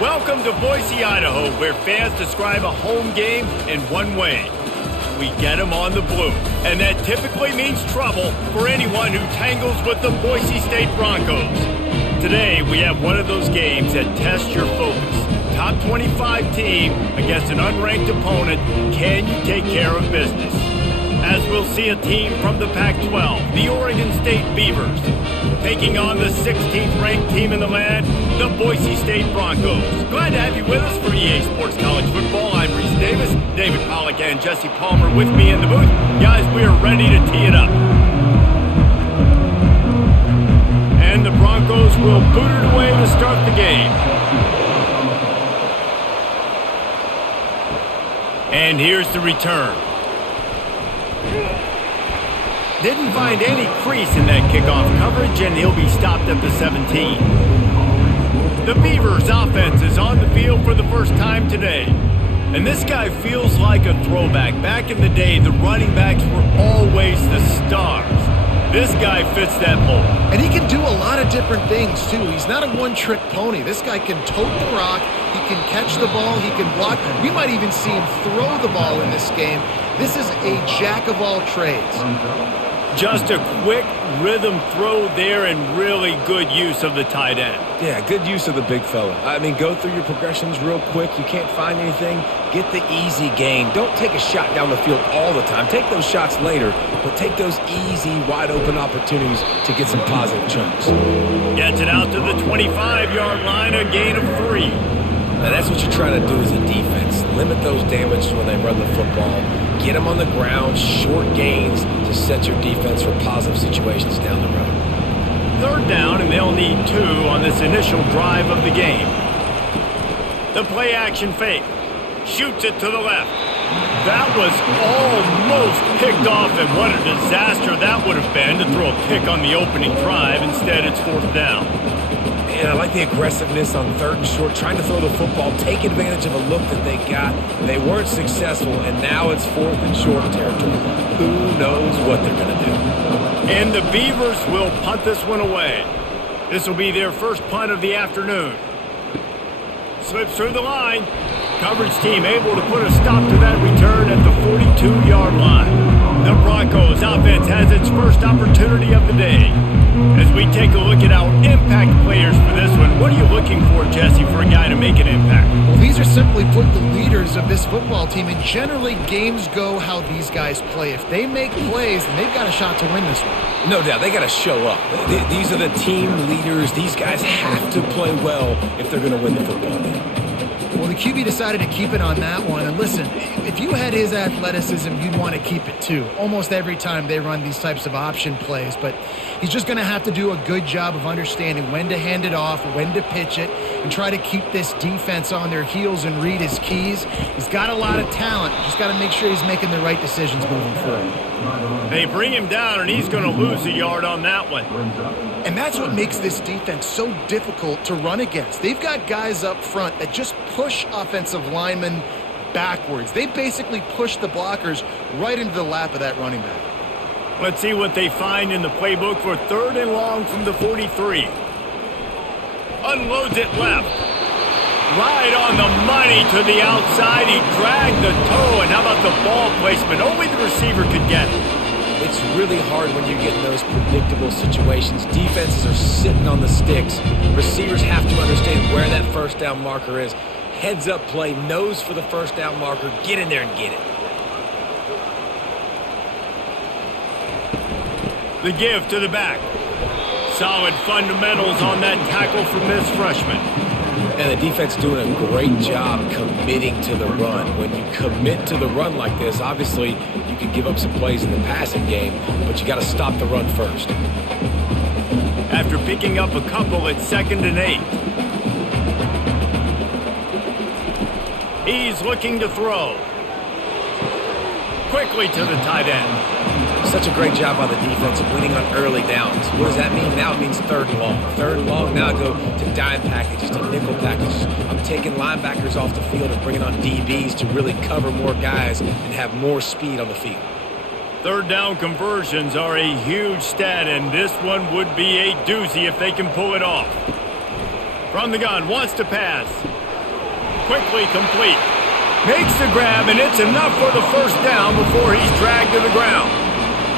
Welcome to Boise, Idaho, where fans describe a home game in one way. We get them on the blue, and that typically means trouble for anyone who tangles with the Boise State Broncos. Today, we have one of those games that tests your focus. Top 25 team against an unranked opponent. Can you take care of business? As we'll see a team from the Pac-12, the Oregon State Beavers, taking on the 16th ranked team in the land, the Boise State Broncos. Glad to have you with us for EA Sports College Football. I'm Reese Davis, David Pollack and Jesse Palmer with me in the booth. Guys, we are ready to tee it up. And the Broncos will boot it away to start the game. And here's the return. Didn't find any crease in that kickoff coverage, and he'll be stopped at the 17. The Beavers' offense is on the field for the first time today. And this guy feels like a throwback. Back in the day, the running backs were always the stars. This guy fits that mold. And he can do a lot of different things, too. He's not a one-trick pony. This guy can tote the rock. He can catch the ball. He can block. We might even see him throw the ball in this game. This is a jack of all trades. Just a quick rhythm throw there and really good use of the tight end. Yeah, good use of the big fella. I mean, go through your progressions real quick. You can't find anything. Get the easy gain. Don't take a shot down the field all the time. Take those shots later, but take those easy, wide-open opportunities to get some positive chunks. Gets it out to the 25-yard line, a gain of 3. Now, that's what you're trying to do as a defense. Limit those damages when they run the football. Get them on the ground, short gains to set your defense for positive situations down the road. Third down, and they'll need 2 on this initial drive of the game. The play-action fake. Shoots it to the left. That was almost picked off, and what a disaster that would have been to throw a pick on the opening drive. Instead, it's 4th down. And I like the aggressiveness on 3rd and short, trying to throw the football, take advantage of a look that they got. They weren't successful, and now it's 4th and short territory. Who knows what they're going to do? And the Beavers will punt this one away. This will be their first punt of the afternoon. Slips through the line. Coverage team able to put a stop to that return at the 42-yard line. The Broncos offense has its first opportunity of the day. As we take a look at our impact players for this one, what are you looking for, Jesse, for a guy to make an impact? Well, these are simply put the leaders of this football team, and generally games go how these guys play. If they make plays, then they've got a shot to win this one. No doubt. They got to show up. These are the team leaders. These guys have to play well if they're going to win the football game. Well, the QB decided to keep it on that one. And listen, if you had his athleticism, you'd want to keep it too. Almost every time they run these types of option plays. But he's just going to have to do a good job of understanding when to hand it off, when to pitch it, and try to keep this defense on their heels and read his keys. He's got a lot of talent. Just got to make sure he's making the right decisions moving forward. They bring him down, and he's going to lose a yard on that one. And that's what makes this defense so difficult to run against. They've got guys up front that just push offensive linemen backwards. They basically push the blockers right into the lap of that running back. Let's see what they find in the playbook for 3rd and long from the 43. Unloads it left. Right on the money to the outside. He dragged the toe, and how about the ball placement? Only the receiver could get it. It's really hard when you get in those predictable situations. Defenses are sitting on the sticks. Receivers have to understand where that first down marker is. Heads up play, nose for the first down marker. Get in there and get it. The give to the back. Solid fundamentals on that tackle from this freshman. And the defense doing a great job committing to the run. When you commit to the run like this, obviously you can give up some plays in the passing game, but you got to stop the run first. After picking up a couple, it's 2nd and 8. He's looking to throw. Quickly to the tight end. Such a great job by the defense of winning on early downs. What does that mean? Now it means 3rd and long. 3rd and long, now I go to dime packages, to nickel packages. I'm taking linebackers off the field and bringing on DBs to really cover more guys and have more speed on the field. 3rd down conversions are a huge stat, and this one would be a doozy if they can pull it off. From the gun, wants to pass. quickly complete. Makes the grab, and it's enough for the first down before he's dragged to the ground.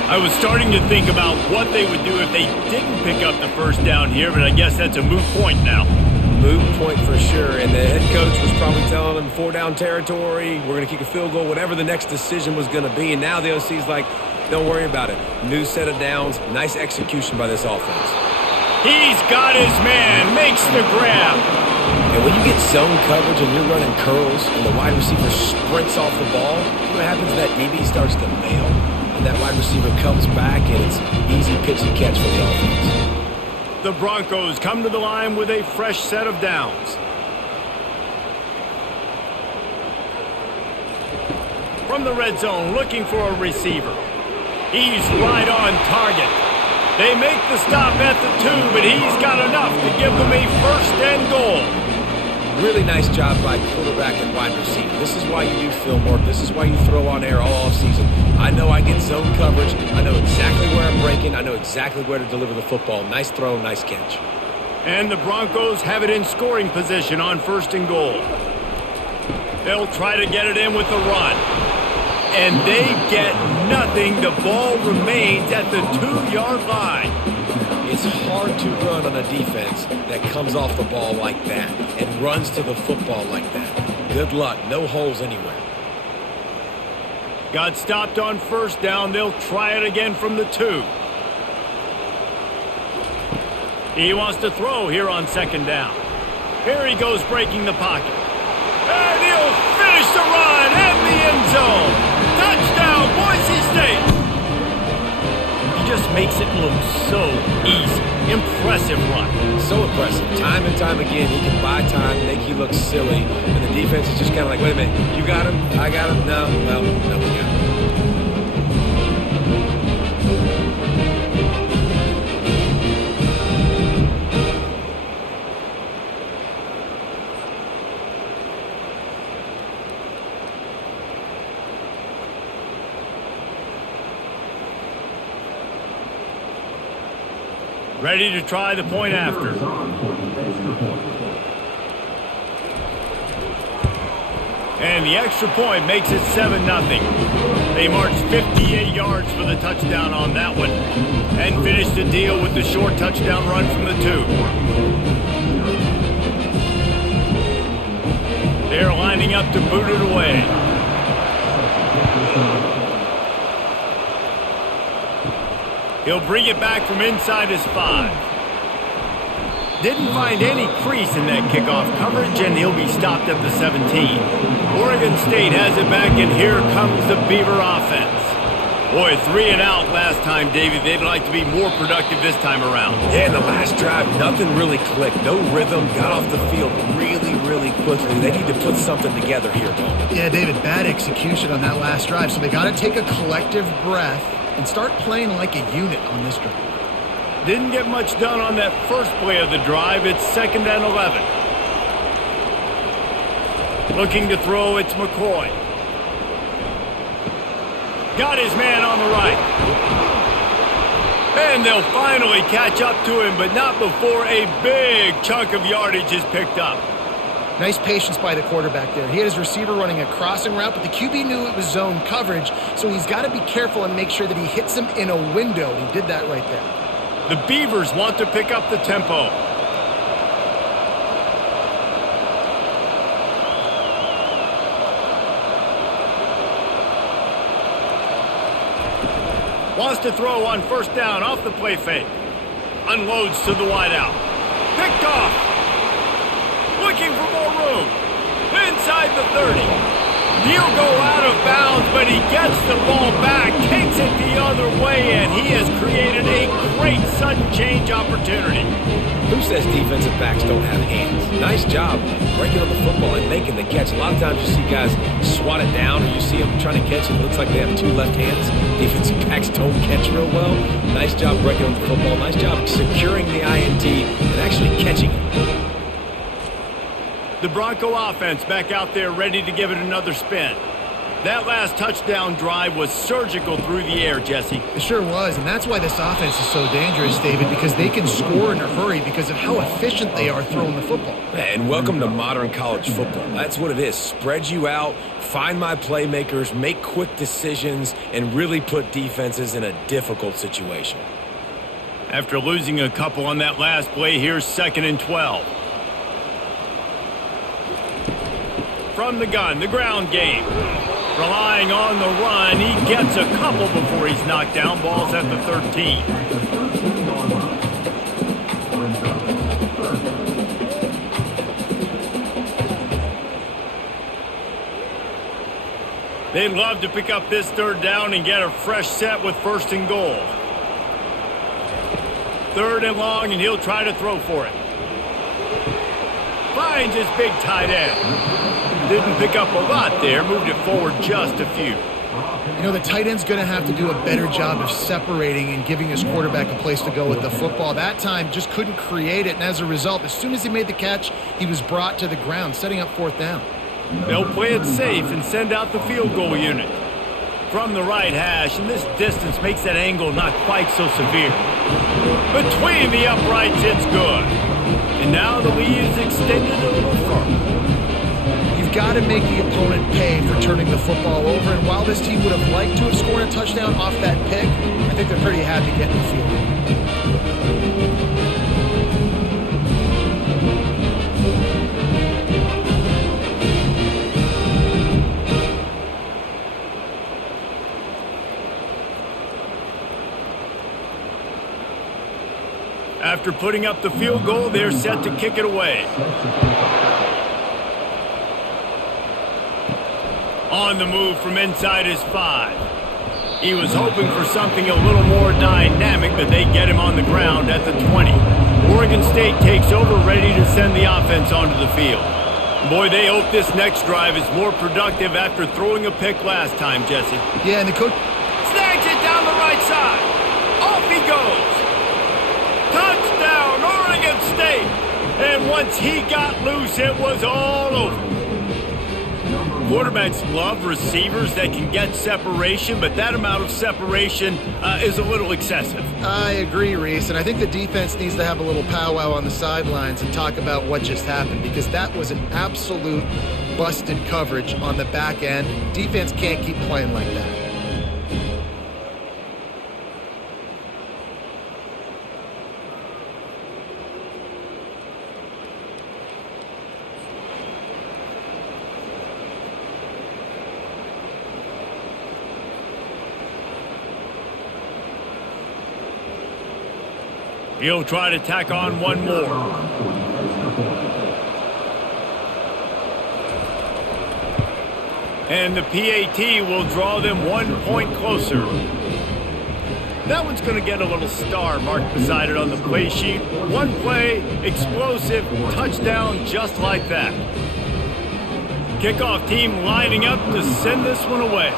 I was starting to think about what they would do if they didn't pick up the first down here, but I guess that's a moot point now. Moot point for sure, and the head coach was probably telling them 4-down territory, we're going to kick a field goal, whatever the next decision was going to be, and now the OC's like, don't worry about it. New set of downs, nice execution by this offense. He's got his man, makes the grab. And when you get zone coverage and you're running curls and the wide receiver sprints off the ball, what happens? That DB starts to bail, and that wide receiver comes back, and it's easy pitch and catch for the offense. The Broncos come to the line with a fresh set of downs. From the red zone, looking for a receiver. He's right on target. They make the stop at the 2, but he's got enough to give them a first and goal. Really nice job by quarterback and wide receiver. This is why you do film work. This is why you throw on air all offseason. I know I get zone coverage. I know exactly where I'm breaking. I know exactly where to deliver the football. Nice throw, nice catch. And the Broncos have it in scoring position on first and goal. They'll try to get it in with the run. And they get nothing. The ball remains at the 2-yard line. It's hard to run on a defense that comes off the ball like that and runs to the football like that. Good luck. No holes anywhere. Got stopped on first down. They'll try it again from the 2. He wants to throw here on second down. Here he goes breaking the pocket. And he'll finish the run and the end zone. Touchdown, Boise State. He just makes it look so easy. Impressive run. So impressive. Time and time again, he can buy time, make you look silly, and the defense is just kind of like, wait a minute, you got him? I got him? No, well, no, we got him. Ready to try the point after. And the extra point makes it 7-0. They marched 58 yards for the touchdown on that one and finished the deal with the short touchdown run from the 2. They're lining up to boot it away. He'll bring it back from inside his 5. Didn't find any crease in that kickoff coverage, and he'll be stopped at the 17. Oregon State has it back, and here comes the Beaver offense. Boy, 3 and out last time, Davey. They'd like to be more productive this time around. Yeah, in the last drive, nothing really clicked. No rhythm, got off the field really quickly. They need to put something together here, Tony. Yeah, David, bad execution on that last drive, so they got to take a collective breath and start playing like a unit on this drive. Didn't get much done on that first play of the drive. It's 2nd and 11. Looking to throw, it's McCoy. Got his man on the right. And they'll finally catch up to him, but not before a big chunk of yardage is picked up. Nice patience by the quarterback there. He had his receiver running a crossing route, but the QB knew it was zone coverage, so he's got to be careful and make sure that he hits him in a window. He did that right there. The Beavers want to pick up the tempo. Wants to throw on first down off the play fake. Unloads to the wideout. Picked off. Looking for more room. Inside the 30. He'll go out of bounds, but he gets the ball back, takes it the other way, and he has created a great sudden change opportunity. Who says defensive backs don't have hands? Nice job breaking up the football and making the catch. A lot of times you see guys swat it down, or you see them trying to catch it. It looks like they have 2 left hands. Defensive backs don't catch real well. Nice job breaking up the football. Nice job securing the INT and actually catching it. The Bronco offense back out there ready to give it another spin. That last touchdown drive was surgical through the air, Jesse. It sure was, and that's why this offense is so dangerous, David, because they can score in a hurry because of how efficient they are throwing the football. And welcome to modern college football. That's what it is. Spread you out, find my playmakers, make quick decisions, and really put defenses in a difficult situation. After losing a couple on that last play, here's 2nd and 12. From the gun, the ground game. Relying on the run, he gets a couple before he's knocked down. Ball's at the 13. They'd love to pick up this 3rd down and get a fresh set with 1st and goal. 3rd and long, and he'll try to throw for it. Finds his big tight end. Didn't pick up a lot there, moved it forward just a few. You know, the tight end's going to have to do a better job of separating and giving his quarterback a place to go with the football. That time just couldn't create it, and as a result, as soon as he made the catch, he was brought to the ground, setting up 4th down. They'll play it safe and send out the field goal unit. From the right hash, and this distance makes that angle not quite so severe. Between the uprights, it's good. And now the lead is extended a little further. You've got to make the opponent pay for turning the football over, and while this team would have liked to have scored a touchdown off that pick, I think they're pretty happy getting the field. After putting up the field goal, they're set to kick it away. On the move from inside his 5. He was hoping for something a little more dynamic, but they get him on the ground at the 20. Oregon State takes over, ready to send the offense onto the field. Boy, they hope this next drive is more productive after throwing a pick last time, Jesse. Yeah, and the coach snags it down the right side. Off he goes. Touchdown, Oregon State. And once he got loose, it was all over. Quarterbacks love receivers that can get separation, but that amount of separation is a little excessive. I agree, Reese, and I think the defense needs to have a little powwow on the sidelines and talk about what just happened, because that was an absolute busted coverage on the back end. Defense can't keep playing like that. He'll try to tack on one more. And the PAT will draw them 1 point closer. That one's going to get a little star marked beside it on the play sheet. One play, explosive, touchdown just like that. Kickoff team lining up to send this one away.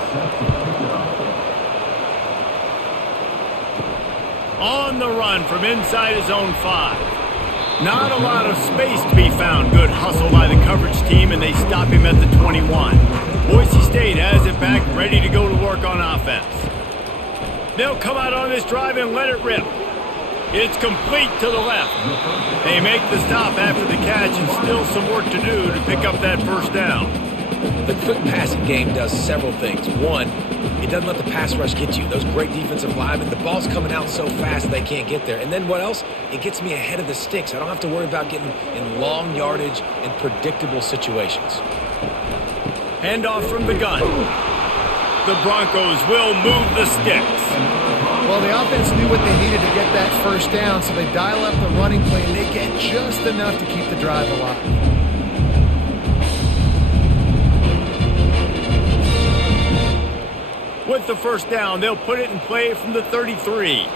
On the run from inside his own 5. Not a lot of space to be found. Good hustle by the coverage team, and they stop him at the 21. Boise State has it back, ready to go to work on offense. They'll come out on this drive and let it rip. It's complete to the left. They make the stop after the catch, and still some work to do to pick up that 1st down. The quick passing game does several things. One, it doesn't let the pass rush get you. Those great defensive linemen, the ball's coming out so fast they can't get there. And then what else? It gets me ahead of the sticks. I don't have to worry about getting in long yardage and predictable situations. Handoff from the gun. The Broncos will move the sticks. Well, the offense knew what they needed to get that 1st down, so they dial up the running play, and they get just enough to keep the drive alive. With the 1st down, they'll put it in play from the 33.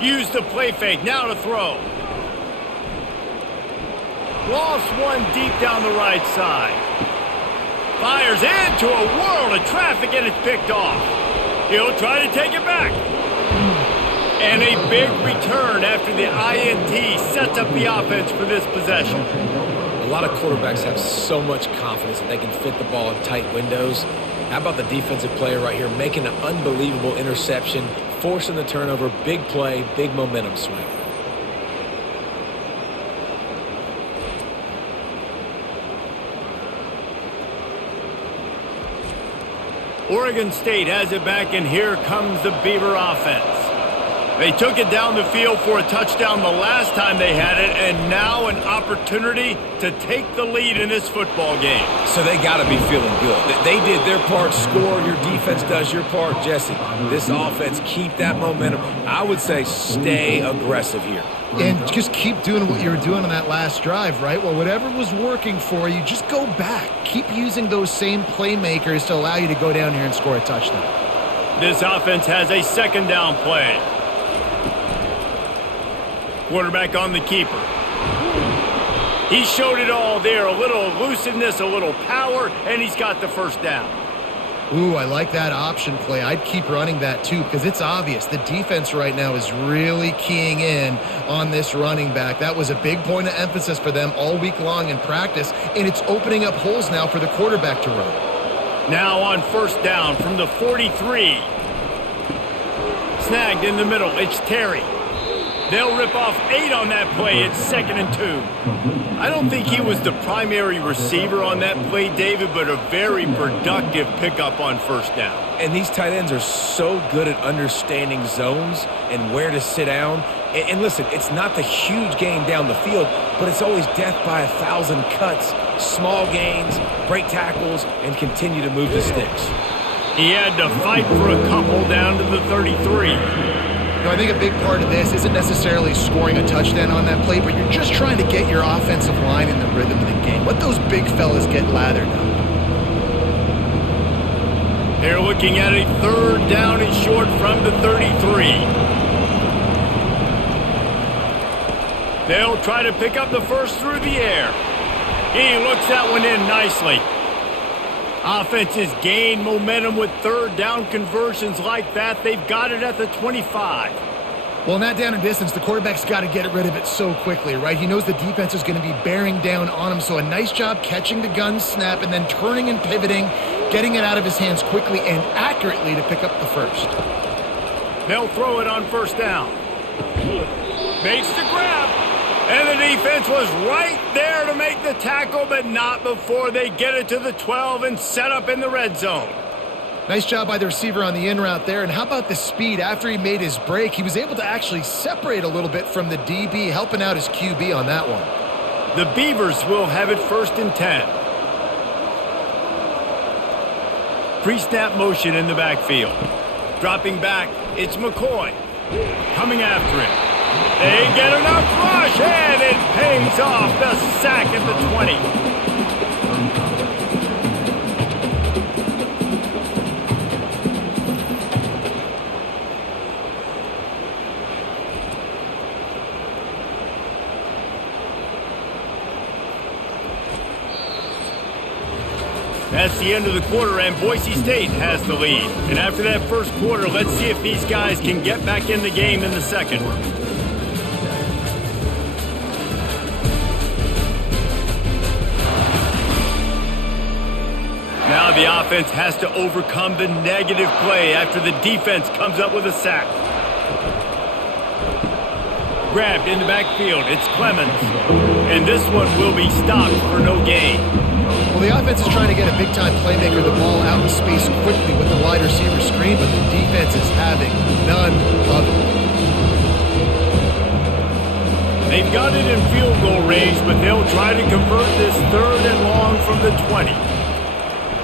Use the play fake, now to throw. Lost one deep down the right side. Fires into a world of traffic, and it's picked off. He'll try to take it back. And a big return after the INT sets up the offense for this possession. A lot of quarterbacks have so much confidence that they can fit the ball in tight windows. How about the defensive player right here making an unbelievable interception, forcing the turnover, big play, big momentum swing. Oregon State has it back, and here comes the Beaver offense. They took it down the field for a touchdown the last time they had it, and now an opportunity to take the lead in this football game. So they got to be feeling good. They did their part, score. Your defense does your part, Jesse. This offense, keep that momentum. I would say stay aggressive here. And just keep doing what you were doing on that last drive, right? Well, whatever was working for you, just go back. Keep using those same playmakers to allow you to go down here and score a touchdown. This offense has a second down play. Quarterback on the keeper. He showed it all there. A little elusiveness, a little power, and he's got the first down. Ooh, I like that option play. I'd keep running that too because it's obvious. The defense right now is really keying in on this running back. That was a big point of emphasis for them all week long in practice, and it's opening up holes now for the quarterback to run. Now on first down from the 43. Snagged in the middle. It's Terry. They'll rip off 8 on that play. It's 2nd and 2. I don't think he was the primary receiver on that play, David, but a very productive pickup on first down. And these tight ends are so good at understanding zones and where to sit down. And listen, it's not the huge gain down the field, but it's always death by 1,000 cuts, small gains, break tackles, and continue to move the sticks. He had to fight for a couple down to the 33. I think a big part of this isn't necessarily scoring a touchdown on that play, but you're just trying to get your offensive line in the rhythm of the game. Let those big fellas get lathered up. They're looking at a third down and short from the 33. They'll try to pick up the first through the air. He looks that one in nicely. Offenses gain momentum with third down conversions like that. They've got it at the 25. Well, in that down and distance, the quarterback's got to get rid of it so quickly, right? He knows the defense is going to be bearing down on him, so a nice job catching the gun snap and then turning and pivoting, getting it out of his hands quickly and accurately to pick up the first. They'll throw it on first down. Makes the grab. And the defense was right there to make the tackle, but not before they get it to the 12 and set up in the red zone. Nice job by the receiver on the in route there. And how about the speed? After he made his break, he was able to actually separate a little bit from the DB, helping out his QB on that one. The Beavers will have it 1st and 10. Pre-snap motion in the backfield. Dropping back, it's McCoy. Coming after him. They get enough rush, and it pays off. The sack at the 20. That's the end of the quarter, and Boise State has the lead. And after that first quarter, let's see if these guys can get back in the game in the second. Now the offense has to overcome the negative play after the defense comes up with a sack. Grabbed in the backfield, it's Clemens. And this one will be stopped for no gain. Well, the offense is trying to get a big-time playmaker the ball out in space quickly with the wide receiver screen, but the defense is having none of it. They've got it in field goal range, but they'll try to convert this 3rd and long from the 20.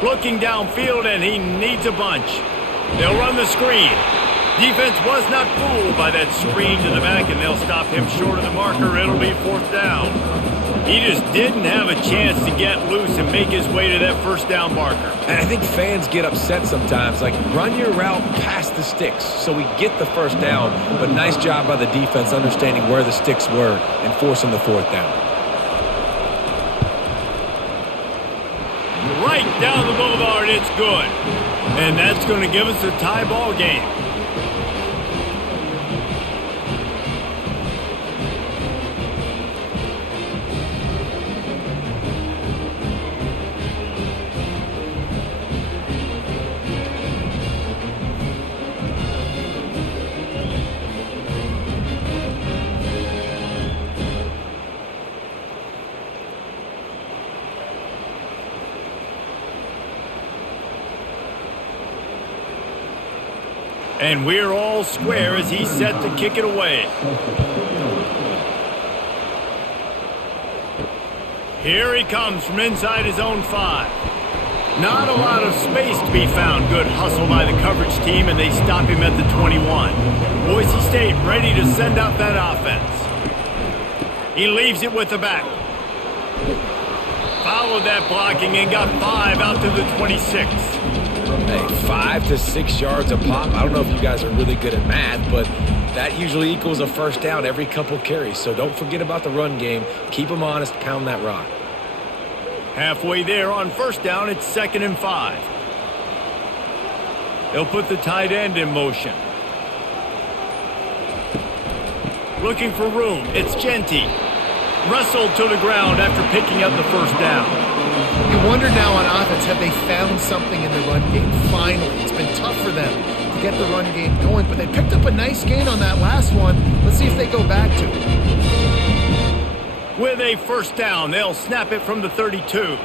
Looking downfield, and he needs a bunch. They'll run the screen. Defense was not fooled by that screen to the back, and they'll stop him short of the marker. It'll be 4th down. He just didn't have a chance to get loose and make his way to that first down marker. And I think fans get upset sometimes, like run your route past the sticks so we get the first down, but nice job by the defense understanding where the sticks were and forcing the 4th down. Right down the boulevard, it's good. And that's going to give us a tie ball game. And we're all square as he's set to kick it away. Here he comes from inside his own 5. Not a lot of space to be found. Good hustle by the coverage team, and they stop him at the 21. Boise State ready to send out that offense. He leaves it with the back. Followed that blocking and got 5 out to the 26. Hey, 5 to 6 yards a pop. I don't know if you guys are really good at math, but that usually equals a first down every couple carries. So don't forget about the run game. Keep them honest. Pound that rock. Halfway there on first down, it's 2nd and 5. They'll put the tight end in motion. Looking for room, it's Genty. Wrestled to the ground after picking up the first down. You wonder now on offense, have they found something in the run game? Finally, it's been tough for them to get the run game going, but they picked up a nice gain on that last one. Let's see if they go back to it. With a first down, they'll snap it from the 32.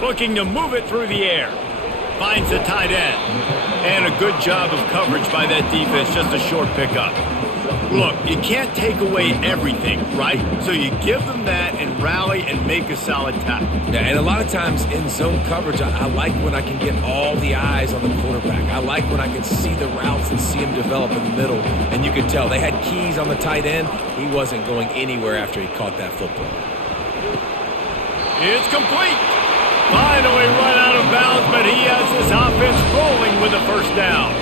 Looking to move it through the air. Finds the tight end. And a good job of coverage by that defense, just a short pickup. Look, you can't take away everything, right? So you give them that and rally and make a solid tackle. Yeah, and a lot of times in zone coverage, I like when I can get all the eyes on the quarterback. I like when I can see the routes and see him develop in the middle. And you can tell they had keys on the tight end. He wasn't going anywhere after he caught that football. It's complete. Finally run out of bounds, but he has his offense rolling with a first down.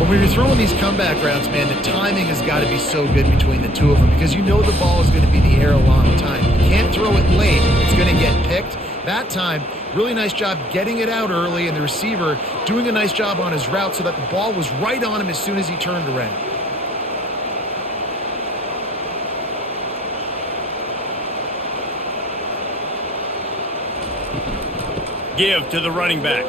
When we were throwing these comeback routes, man, the timing has got to be so good between the two of them because you know the ball is going to be in the air a long time. You can't throw it late. It's going to get picked. That time, really nice job getting it out early, and the receiver doing a nice job on his route so that the ball was right on him as soon as he turned around. Give to the running back.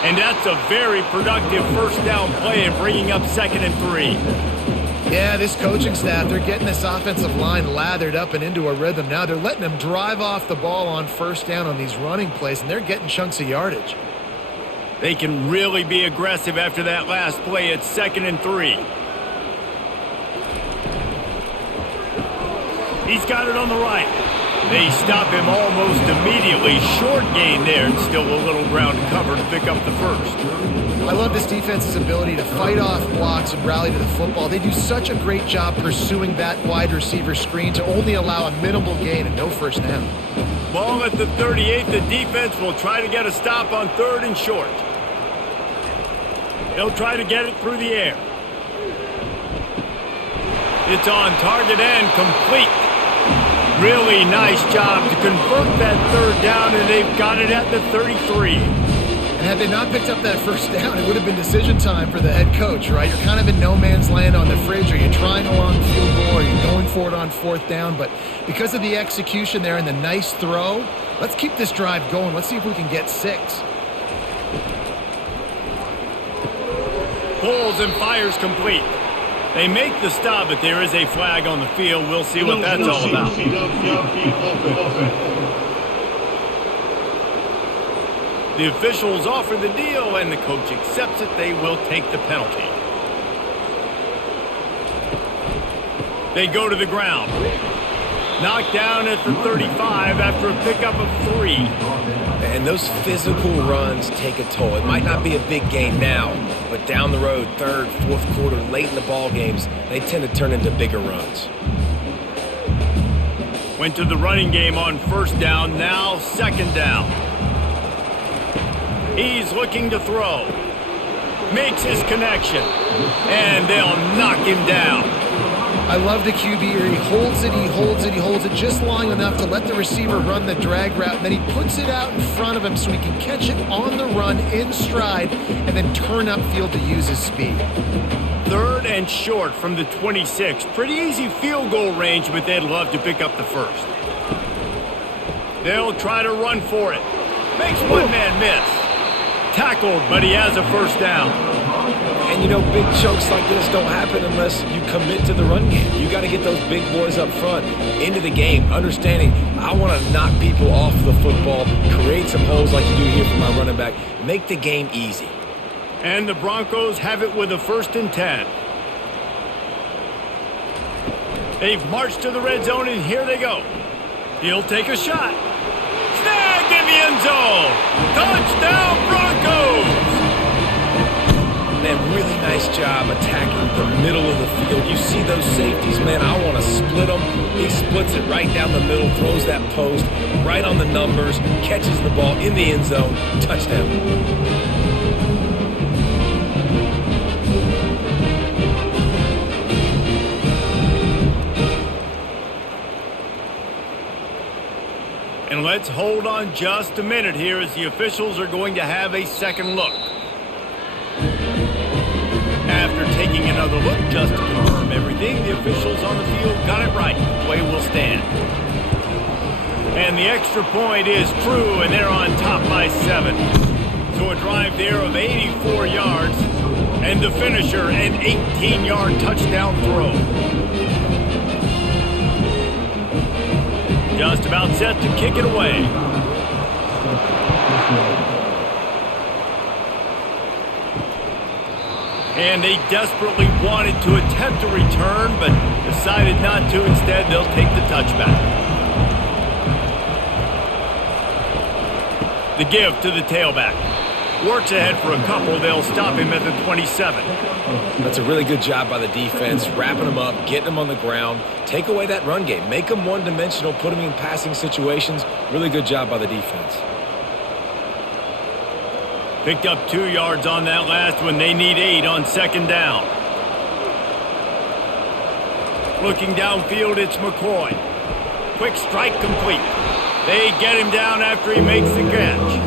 And that's a very productive first down play and bringing up 2nd and 3. Yeah, this coaching staff, they're getting this offensive line lathered up and into a rhythm. Now they're letting them drive off the ball on first down on these running plays, and they're getting chunks of yardage. They can really be aggressive after that last play. It's 2nd and 3. He's got it on the right. They stop him almost immediately. Short gain there, and still a little ground to cover to pick up the first. I love this defense's ability to fight off blocks and rally to the football. They do such a great job pursuing that wide receiver screen to only allow a minimal gain and no first down. Ball at the 38. The defense will try to get a stop on 3rd and short. They'll try to get it through the air. It's on target and complete. Really nice job to convert that 3rd down, and they've got it at the 33. And had they not picked up that first down, it would have been decision time for the head coach, right? You're kind of in no man's land on the fridge. Are you trying a long field goal? Are you going for it on 4th down? But because of the execution there and the nice throw, let's keep this drive going. Let's see if we can get 6. Pulls and fires complete. They make the stop, but there is a flag on the field. We'll see what that's all about. The officials offer the deal, and the coach accepts it. They will take the penalty. They go to the ground. Knocked down at the 35 after a pickup of 3. And those physical runs take a toll. It might not be a big gain now, but down the road, 3rd, 4th quarter, late in the ball games, they tend to turn into bigger runs. Went to the running game on first down, now 2nd down. He's looking to throw. Makes his connection, and they'll knock him down. I love the QB here. He holds it, he holds it, he holds it just long enough to let the receiver run the drag route, and then he puts it out in front of him so he can catch it on the run in stride and then turn upfield to use his speed. 3rd and short from the 26. Pretty easy field goal range, but they'd love to pick up the first. They'll try to run for it. Makes one man miss. Tackled, but he has a first down. And, you know, big chunks like this don't happen unless you commit to the run game. You got to get those big boys up front into the game, understanding I want to knock people off the football, create some holes like you do here for my running back, make the game easy. And the Broncos have it with a 1st and 10. They've marched to the red zone, and here they go. He'll take a shot. Snagged in the end zone. Touchdown, Broncos! Man, really nice job attacking the middle of the field. You see those safeties, man, I want to split them. He splits it right down the middle, throws that post right on the numbers, catches the ball in the end zone. Touchdown. And let's hold on just a minute here as the officials are going to have a second look. After taking another look just to confirm everything, the officials on the field got it right. The play will stand. And the extra point is true, and they're on top by 7. So a drive there of 84 yards, and the finisher, an 18-yard touchdown throw. Just about set to kick it away. And they desperately wanted to attempt a return, but decided not to. Instead, they'll take the touchback. The give to the tailback. Works ahead for a couple. They'll stop him at the 27. That's a really good job by the defense, wrapping them up, getting them on the ground. Take away that run game. Make them one-dimensional, put them in passing situations. Really good job by the defense. Picked up 2 yards on that last one. They need 8 on 2nd down. Looking downfield, it's McCoy. Quick strike complete. They get him down after he makes the catch.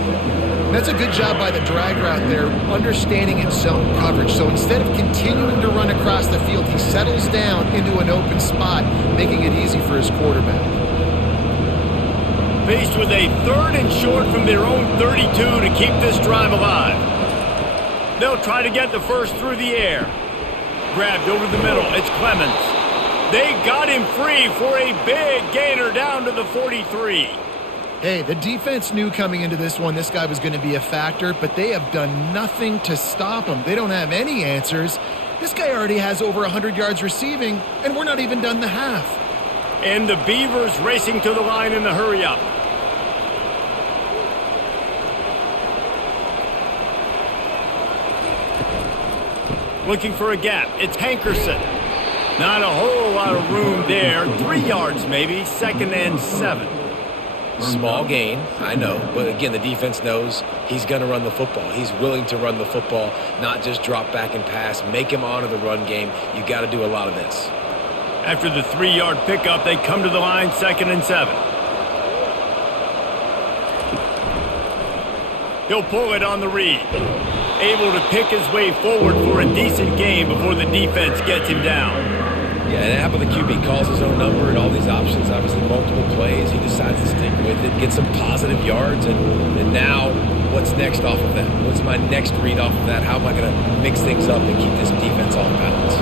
That's a good job by the drag route there, understanding its zone coverage. So instead of continuing to run across the field, he settles down into an open spot, making it easy for his quarterback. Faced with a 3rd and short from their own 32 to keep this drive alive. They'll try to get the first through the air. Grabbed over the middle. It's Clemens. They got him free for a big gainer down to the 43. Hey, the defense knew coming into this one this guy was going to be a factor, but they have done nothing to stop him. They don't have any answers. This guy already has over 100 yards receiving, and we're not even done the half. And the Beavers racing to the line in the hurry-up. Looking for a gap. It's Hankerson. Not a whole lot of room there. 3 yards maybe. 2nd and 7. Small gain, I know, but again, the defense knows he's going to run the football. He's willing to run the football, not just drop back and pass, make him honor the run game. You got to do a lot of this. After the 3-yard pickup, they come to the line, 2nd and 7. He'll pull it on the read. Able to pick his way forward for a decent gain before the defense gets him down. Yeah, and how about the QB? Calls his own number and all these options, obviously multiple plays. He decides to stick with it, get some positive yards, and now what's next off of that? What's my next read off of that? How am I going to mix things up and keep this defense off balance?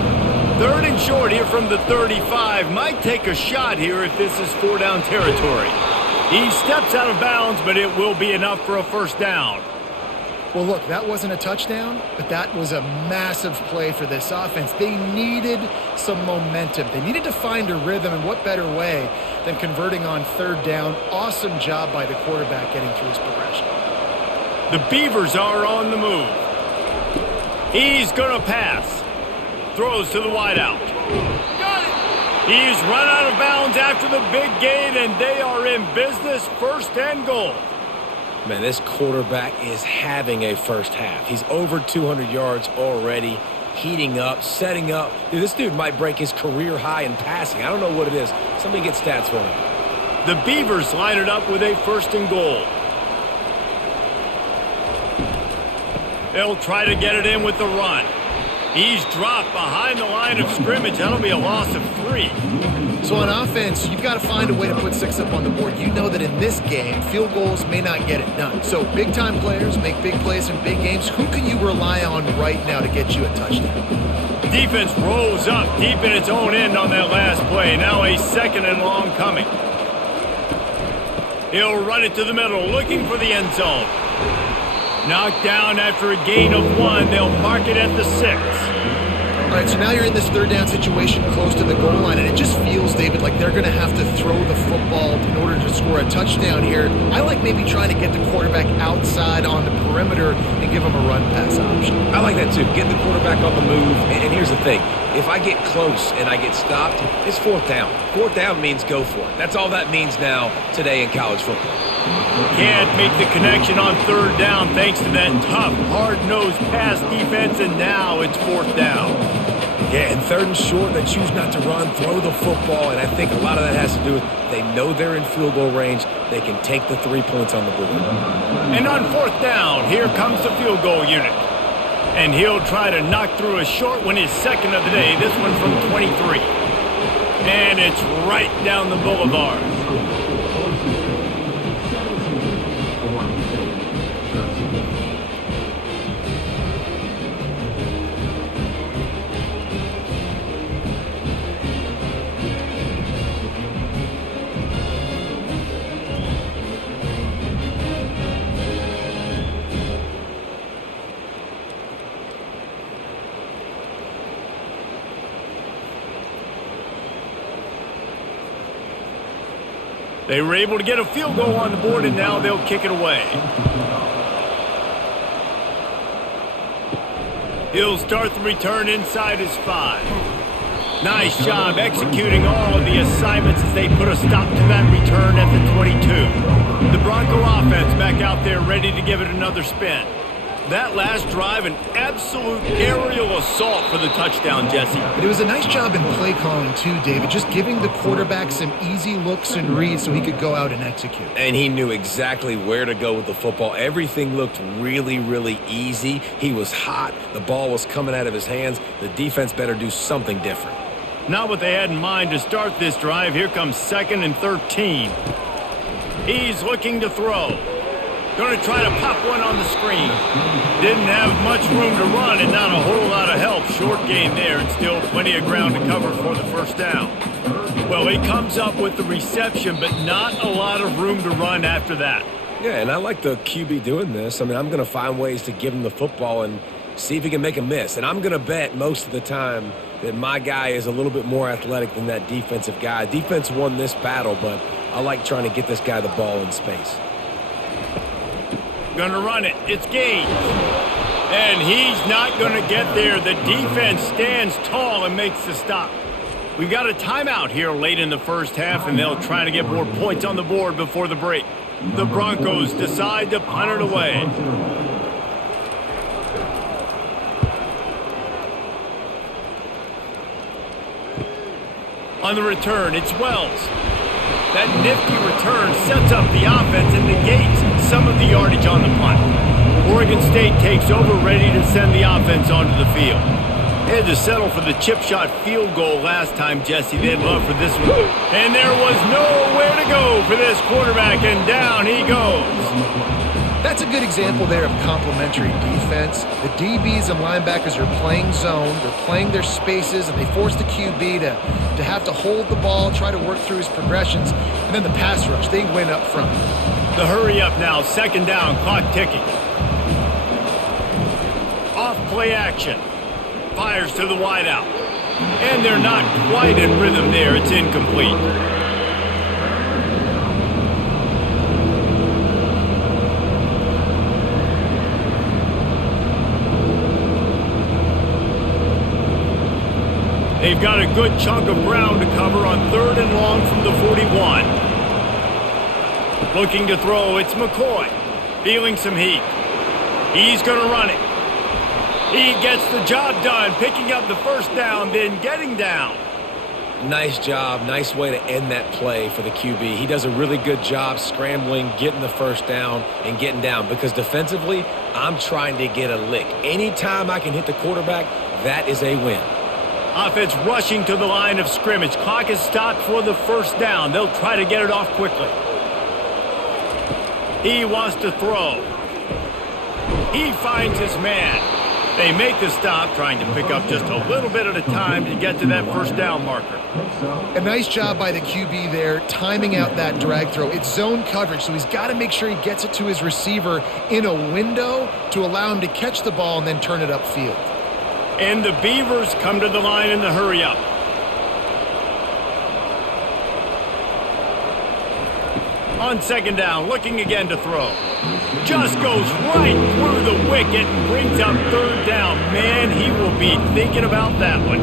3rd and short here from the 35. Might take a shot here if this is 4-down territory. He steps out of bounds, but it will be enough for a 1st down. Well, look, that wasn't a touchdown, but that was a massive play for this offense. They needed some momentum. They needed to find a rhythm, and what better way than converting on 3rd down. Awesome job by the quarterback getting through his progression. The Beavers are on the move. He's going to pass. Throws to the wideout. Got it! He's run out of bounds after the big gain, and they are in business. 1st and goal. Man, this quarterback is having a first half. He's over 200 yards already, heating up, setting up. Dude, this dude might break his career high in passing. I don't know what it is. Somebody get stats for him. The Beavers line it up with a 1st and goal. They'll try to get it in with the run. He's dropped behind the line of scrimmage. That'll be a loss of 3. So on offense, you've got to find a way to put 6 up on the board. You know that in this game, field goals may not get it done. So big-time players make big plays in big games. Who can you rely on right now to get you a touchdown? Defense rolls up deep in its own end on that last play. Now a 2nd and long coming. He'll run it to the middle, looking for the end zone. Knocked down after a gain of 1. They'll mark it at the 6. All right, so now you're in this 3rd down situation close to the goal line, and it just feels, David, like they're going to have to throw the football in order to score a touchdown here. I like maybe trying to get the quarterback outside on the perimeter and give him a run-pass option. I like that too, getting the quarterback on the move. And here's the thing. If I get close and I get stopped, it's 4th down. 4th down means go for it. That's all that means now today in college football. Can't make the connection on 3rd down thanks to that tough, hard-nosed pass defense, and now it's 4th down. Yeah, and 3rd and short, they choose not to run, throw the football, and I think a lot of that has to do with they know they're in field goal range. They can take the 3 points on the board. And on 4th down, here comes the field goal unit. And he'll try to knock through a short one, his 2nd of the day, this one from 23. And it's right down the boulevard. They were able to get a field goal on the board, and now they'll kick it away. He'll start the return inside his 5. Nice job executing all of the assignments as they put a stop to that return at the 22. The Bronco offense back out there ready to give it another spin. That last drive, an absolute aerial assault for the touchdown, Jesse. But it was a nice job in play calling too, David, just giving the quarterback some easy looks and reads so he could go out and execute. And he knew exactly where to go with the football. Everything looked really, really easy. He was hot. The ball was coming out of his hands. The defense better do something different. Not what they had in mind to start this drive. Here comes 2nd and 13. He's looking to throw. Going to try to pop one on the screen. Didn't have much room to run and not a whole lot of help. Short gain there and still plenty of ground to cover for the 1st down. Well, he comes up with the reception, but not a lot of room to run after that. Yeah, and I like the QB doing this. I mean, I'm going to find ways to give him the football and see if he can make a miss. And I'm going to bet most of the time that my guy is a little bit more athletic than that defensive guy. Defense won this battle, but I like trying to get this guy the ball in space. Gonna run it. It's Gage. And he's not gonna get there. The defense stands tall and makes the stop. We've got a timeout here late in the 1st half, and they'll try to get more points on the board before the break. The Broncos decide to punt it away. On the return, it's Wells. That nifty return sets up the offense and negates some of the yardage on the punt. Oregon State takes over, ready to send the offense onto the field. They had to settle for the chip shot field goal last time, Jesse. They'd love for this one. And there was nowhere to go for this quarterback, and down he goes. That's a good example there of complementary defense. The DBs and linebackers are playing zone, they're playing their spaces, and they force the QB to have to hold the ball, try to work through his progressions, and then the pass rush, they win up front. The hurry up now, 2nd down, clock ticking. Off play action. Fires to the wideout. And they're not quite in rhythm there, it's incomplete. They've got a good chunk of ground to cover on 3rd and long from the 41. Looking to throw, it's McCoy. Feeling some heat. He's going to run it. He gets the job done, picking up the 1st down, then getting down. Nice job. Nice way to end that play for the QB. He does a really good job scrambling, getting the 1st down, and getting down. Because defensively, I'm trying to get a lick. Anytime I can hit the quarterback, that is a win. Offense rushing to the line of scrimmage. Clock is stopped for the first down. They'll try to get it off quickly. He wants to throw. He finds his man. They make the stop, trying to pick up just a little bit at a time to get to that first down marker. A nice job by the QB there, timing out that drag throw. It's zone coverage, so he's got to make sure he gets it to his receiver in a window to allow him to catch the ball and then turn it upfield. And the Beavers come to the line in the hurry-up. On second down, looking again to throw. Just goes right through the wicket and brings up third down. Man, he will be thinking about that one.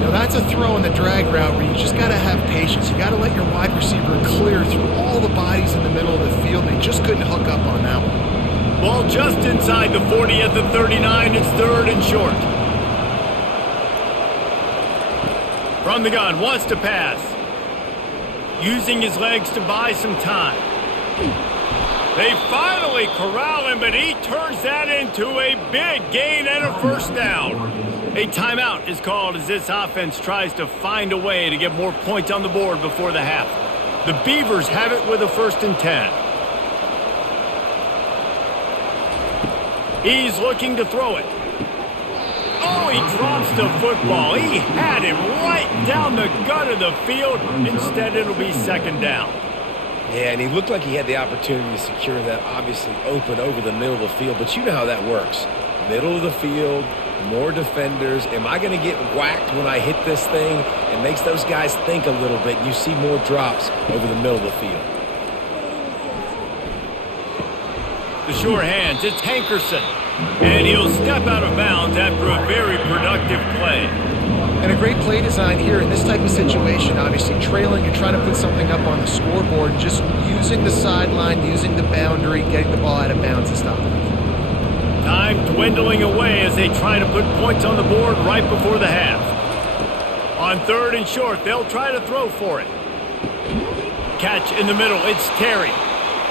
Now that's a throw in the drag route where you just got to have patience. You got to let your wide receiver clear through all the bodies in the middle of the field. They just couldn't hook up on that one. Ball just inside the 40 at the 39. It's third and short. From the gun, wants to pass. Using his legs to buy some time. They finally corral him, but he turns that into a big gain and a first down. A timeout is called as this offense tries to find a way to get more points on the board before the half. The Beavers have it with a 1st and 10. He's looking to throw it. Oh, he drops the football. He had him right down the gut of the field. Instead, it'll be second down. Yeah, and he looked like he had the opportunity to secure that, obviously open over the middle of the field. But you know how that works. Middle of the field, more defenders. Am I going to get whacked when I hit this thing? It makes those guys think a little bit. You see more drops over the middle of the field. The sure hands, it's Hankerson. And he'll step out of bounds after a very productive play. And a great play design here in this type of situation. Obviously trailing, you're trying to put something up on the scoreboard. And just using the sideline, using the boundary, getting the ball out of bounds and stopping it. Time dwindling away as they try to put points on the board right before the half. On third and short, they'll try to throw for it. Catch in the middle, it's Terry.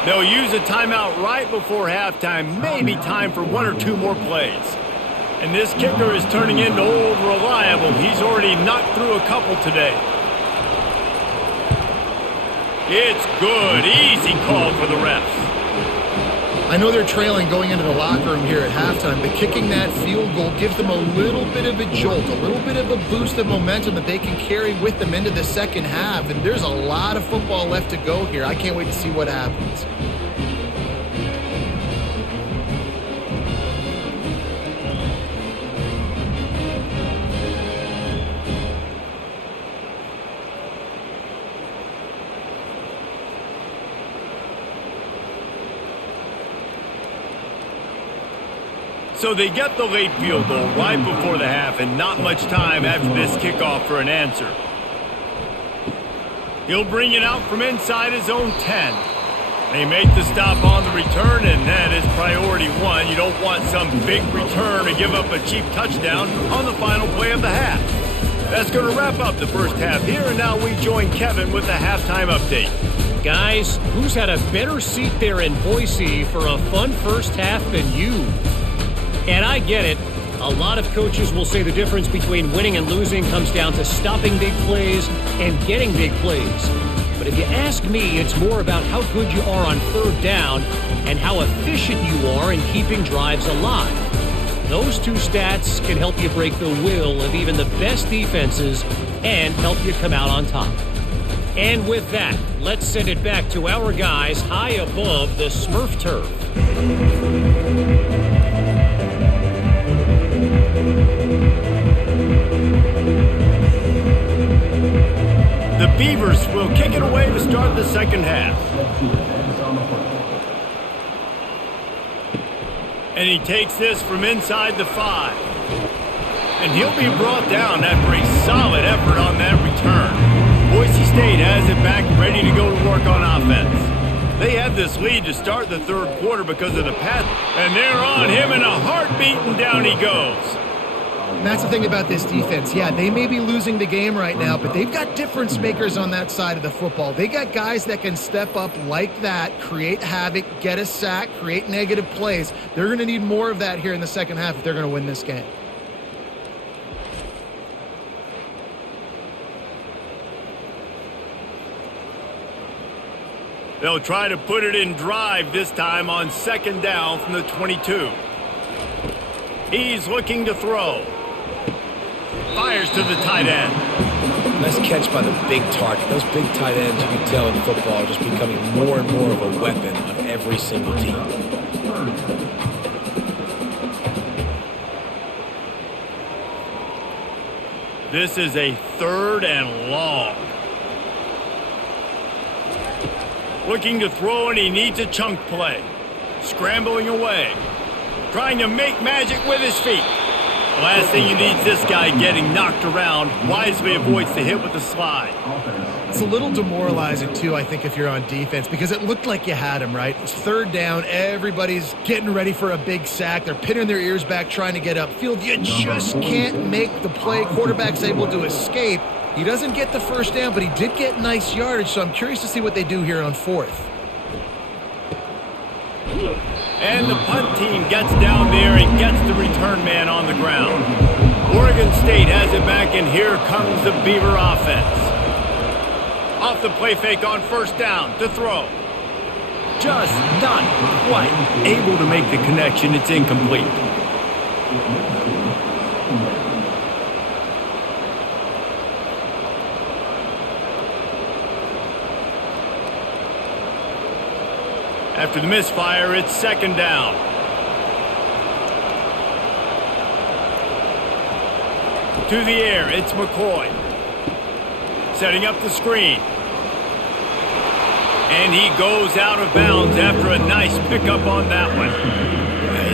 They'll use a timeout right before halftime, maybe time for 1 or 2 more plays. And this kicker is turning into old reliable. He's already knocked through a couple today. It's good. Easy call for the refs. I know they're trailing going into the locker room here at halftime, but kicking that field goal gives them a little bit of a jolt, a little bit of a boost of momentum that they can carry with them into the second half. And there's a lot of football left to go here. I can't wait to see what happens. So they get the late field goal right before the half and not much time after this kickoff for an answer. He'll bring it out from inside his own 10. They make the stop on the return, and that is priority 1. You don't want some big return to give up a cheap touchdown on the final play of the half. That's going to wrap up the first half here, and now we join Kevin with the halftime update. Guys, who's had a better seat there in Boise for a fun first half than you? And I get it. A lot of coaches will say the difference between winning and losing comes down to stopping big plays and getting big plays. But if you ask me, it's more about how good you are on third down and how efficient you are in keeping drives alive. Those 2 stats can help you break the will of even the best defenses and help you come out on top. And with that, let's send it back to our guys high above the Smurf turf. The Beavers will kick it away to start the second half. And he takes this from inside the 5. And he'll be brought down after a solid effort on that return. Boise State has it back ready to go to work on offense. They had this lead to start the third quarter because of the pass, and they're on him in a heartbeat, and down he goes. And that's the thing about this defense. Yeah, they may be losing the game right now, but they've got difference makers on that side of the football. They got guys that can step up like that, create havoc, get a sack, create negative plays. They're going to need more of that here in the second half if they're going to win this game. They'll try to put it in drive this time on second down from the 22. He's looking to throw. Fires to the tight end. Nice catch by the big target. Those big tight ends, you can tell in football, are just becoming more and more of a weapon on every single team. This is a 3rd and long. Looking to throw, and he needs a chunk play. Scrambling away. Trying to make magic with his feet. The last thing you need is this guy getting knocked around. Wisely avoids the hit with the slide. It's a little demoralizing, too, I think, if you're on defense, because it looked like you had him, right? It's 3rd down. Everybody's getting ready for a big sack. They're pinning their ears back, trying to get upfield. You just can't make the play. Quarterback's able to escape. He doesn't get the 1st down, but he did get nice yardage, so I'm curious to see what they do here on 4th. And the punt team gets down there and gets the return man on the ground. Oregon State has it back, and here comes the Beaver offense. Off the play fake on 1st down to throw. Just not quite able to make the connection. It's incomplete. After the misfire, it's 2nd down. To the air, it's McCoy. Setting up the screen. And he goes out of bounds after a nice pickup on that one.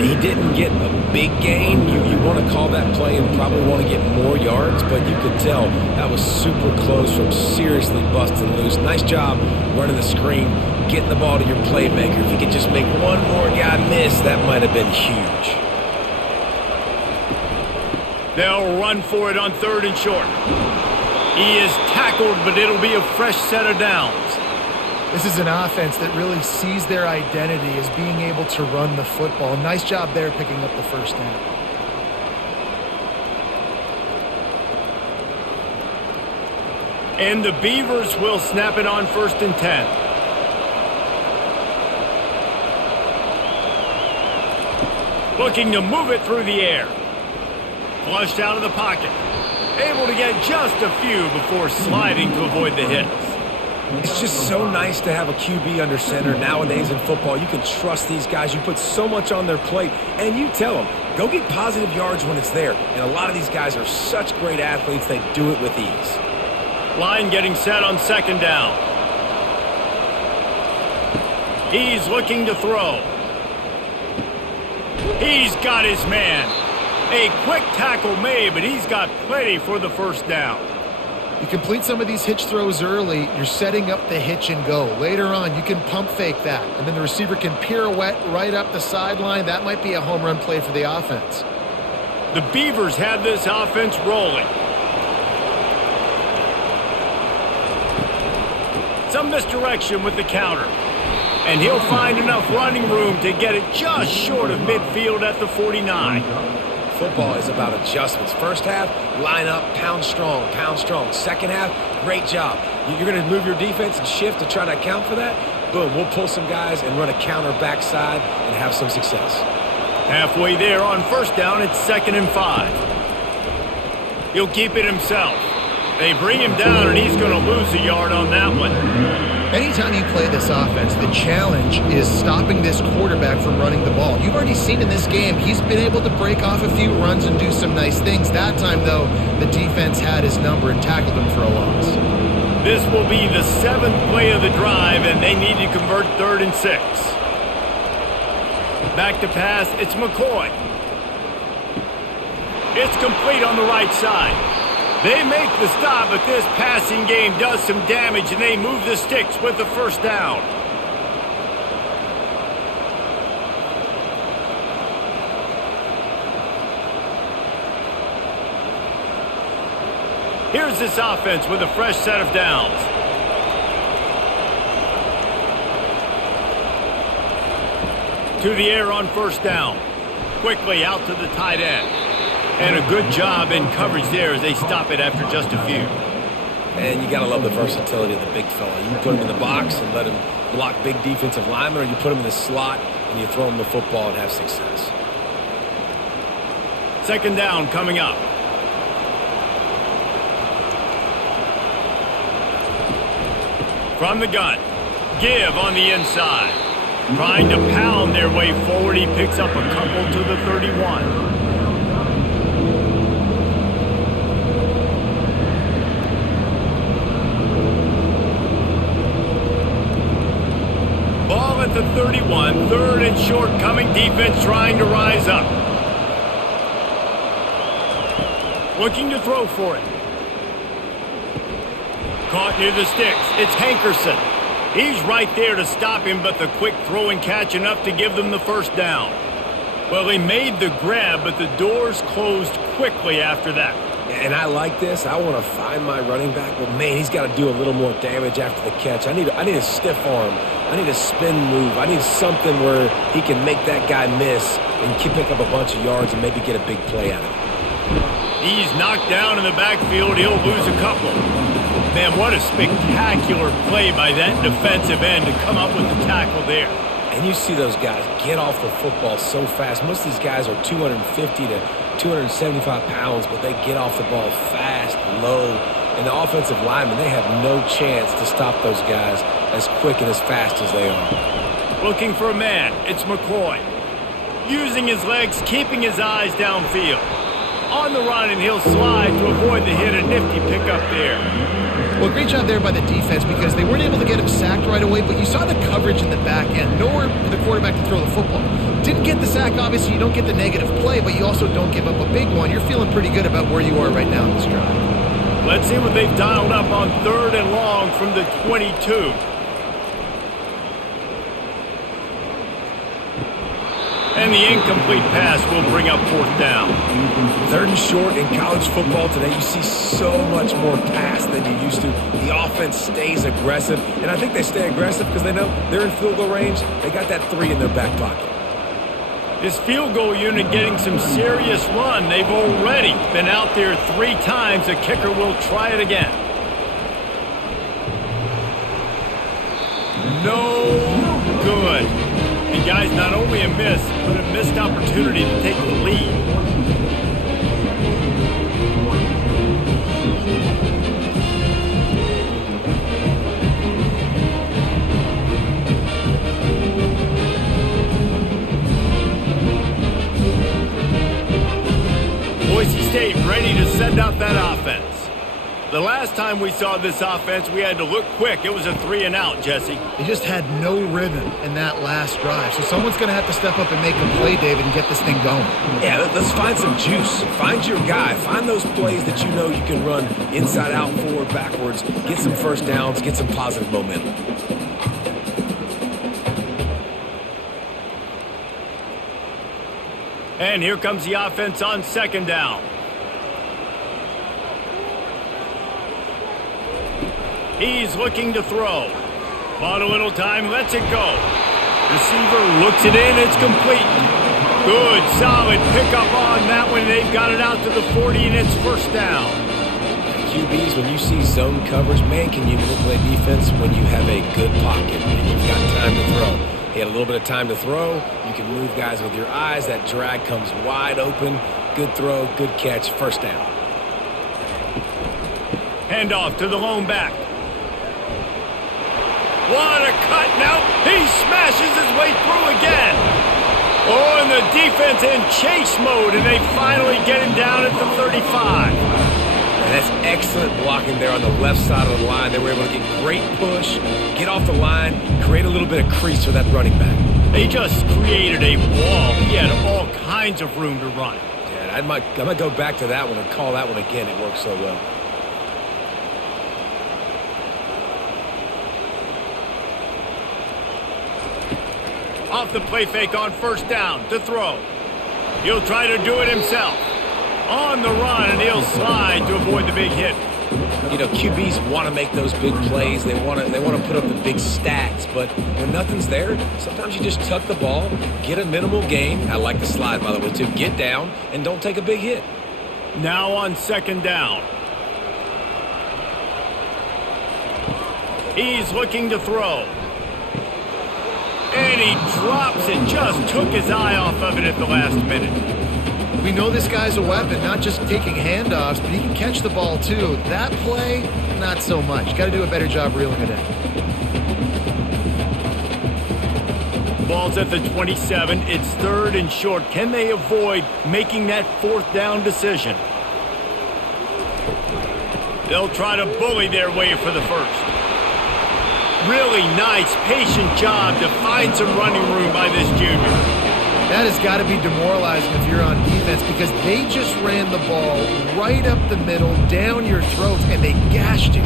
He didn't get a big gain. You want to call that play and probably want to get more yards, but you could tell that was super close from seriously busting loose. Nice job running the screen, getting the ball to your playmaker. If you could just make one more guy miss, that might have been huge. They'll run for it on 3rd and short. He is tackled, but it'll be a fresh set of downs. This is an offense that really sees their identity as being able to run the football. Nice job there picking up the 1st down. And the Beavers will snap it on 1st and 10. Looking to move it through the air. Flushed out of the pocket. Able to get just a few before sliding to avoid the hits. It's just so nice to have a QB under center nowadays in football. You can trust these guys. You put so much on their plate, and you tell them, go get positive yards when it's there. And a lot of these guys are such great athletes, they do it with ease. Line getting set on 2nd down. He's looking to throw. He's got his man. A quick tackle made, but he's got plenty for the 1st down. You complete some of these hitch throws early, you're setting up the hitch and go. Later on, you can pump fake that, and then the receiver can pirouette right up the sideline. That might be a home run play for the offense. The Beavers have this offense rolling. Some misdirection with the counter. And he'll find enough running room to get it just short of midfield at the 49. Football is about adjustments. 1st half, line up, pound strong, pound strong. 2nd half, great job. You're going to move your defense and shift to try to account for that. Boom, we'll pull some guys and run a counter backside and have some success. Halfway there on 1st down, it's 2nd and 5. He'll keep it himself. They bring him down, and he's going to lose a yard on that one. Anytime you play this offense, the challenge is stopping this quarterback from running the ball. You've already seen in this game, he's been able to break off a few runs and do some nice things. That time, though, the defense had his number and tackled him for a loss. This will be the 7th play of the drive, and they need to convert 3rd and 6. Back to pass, it's McCoy. It's complete on the right side. They make the stop, but this passing game does some damage, and they move the sticks with the 1st down. Here's this offense with a fresh set of downs. To the air on 1st down. Quickly out to the tight end. And a good job in coverage there as they stop it after just a few. And you got to love the versatility of the big fella. You put him in the box and let him block big defensive linemen, or you put him in the slot and you throw him the football and have success. Second down coming up. From the gun, give on the inside. Trying to pound their way forward, he picks up a couple to the 31. Ball at the 31, third and short coming, defense trying to rise up. Looking to throw for it. Caught near the sticks. It's Hankerson. He's right there to stop him, but the quick throw and catch enough to give them the first down. Well, he made the grab, but the doors closed quickly after that. And I like this. I want to find my running back, but man, he's got to do a little more damage after the catch. I need a stiff arm. I need a spin move. I need something where he can make that guy miss and pick up a bunch of yards and maybe get a big play out of it. He's knocked down in the backfield. He'll lose a couple. Man, what a spectacular play by that defensive end to come up with the tackle there. And you see those guys get off the football so fast. Most of these guys are 250 to 275 pounds, but they get off the ball fast, low. And the offensive linemen, they have no chance to stop those guys as quick and as fast as they are. Looking for a man. It's McCoy. Using his legs, keeping his eyes downfield. On the run, and he'll slide to avoid the hit. A nifty pickup there. Well, great job there by the defense because they weren't able to get him sacked right away, but you saw the coverage in the back end. Nowhere for the quarterback to throw the football. Didn't get the sack, obviously. You don't get the negative play, but you also don't give up a big one. You're feeling pretty good about where you are right now in this drive. Let's see what they've dialed up on third and long from the 22. And the incomplete pass will bring up fourth down. Third and short in college football today, you see so much more pass than you used to. The offense stays aggressive, and I think they stay aggressive because they know they're in field goal range. They got that 3 in their back pocket. This field goal unit getting some serious run. They've already been out there 3 times. The kicker will try it again. No good. And guys, not only a miss, but a missed opportunity to take the lead. Boise State ready to send out that offense. The last time we saw this offense, we had to look quick. It was a 3 and out, Jesse. They just had no rhythm in that last drive. So someone's going to have to step up and make a play, David, and get this thing going. Yeah, let's find some juice. Find your guy. Find those plays that you know you can run inside out, forward, backwards. Get some first downs. Get some positive momentum. And here comes the offense on second down. He's looking to throw. Bought a little time, lets it go. Receiver looks it in, it's complete. Good, solid pickup on that one. They've got it out to the 40, and it's first down. QBs, when you see zone coverage, man, can you manipulate defense when you have a good pocket and you've got time to throw. He had a little bit of time to throw. You can move guys with your eyes. That drag comes wide open. Good throw, good catch, first down. Handoff to the lone back. What a cut now. He smashes his way through again. Oh, and the defense in chase mode, and they finally get him down at the 35. And that's excellent blocking there on the left side of the line. They were able to get great push, get off the line, create a little bit of crease for that running back. They just created a wall. He had all kinds of room to run. Yeah, I might go back to that one and call that one again. It worked so well. Off the play fake on first down to throw. He'll try to do it himself. On the run, and he'll slide to avoid the big hit. You know, QBs want to make those big plays. They want to put up the big stats. But when nothing's there, sometimes you just tuck the ball, get a minimal gain. I like the slide, by the way, too. Get down and don't take a big hit. Now on second down. He's looking to throw. And he drops it. Just took his eye off of it at the last minute. We know this guy's a weapon, not just taking handoffs, but he can catch the ball too. That play, not so much. Got to do a better job reeling it in. Ball's at the 27. It's 3rd and short. Can they avoid making that 4th down decision? They'll try to bully their way for the first. Really nice, patient job to find some running room by this junior. That has got to be demoralizing if you're on defense because they just ran the ball right up the middle, down your throats, and they gashed you.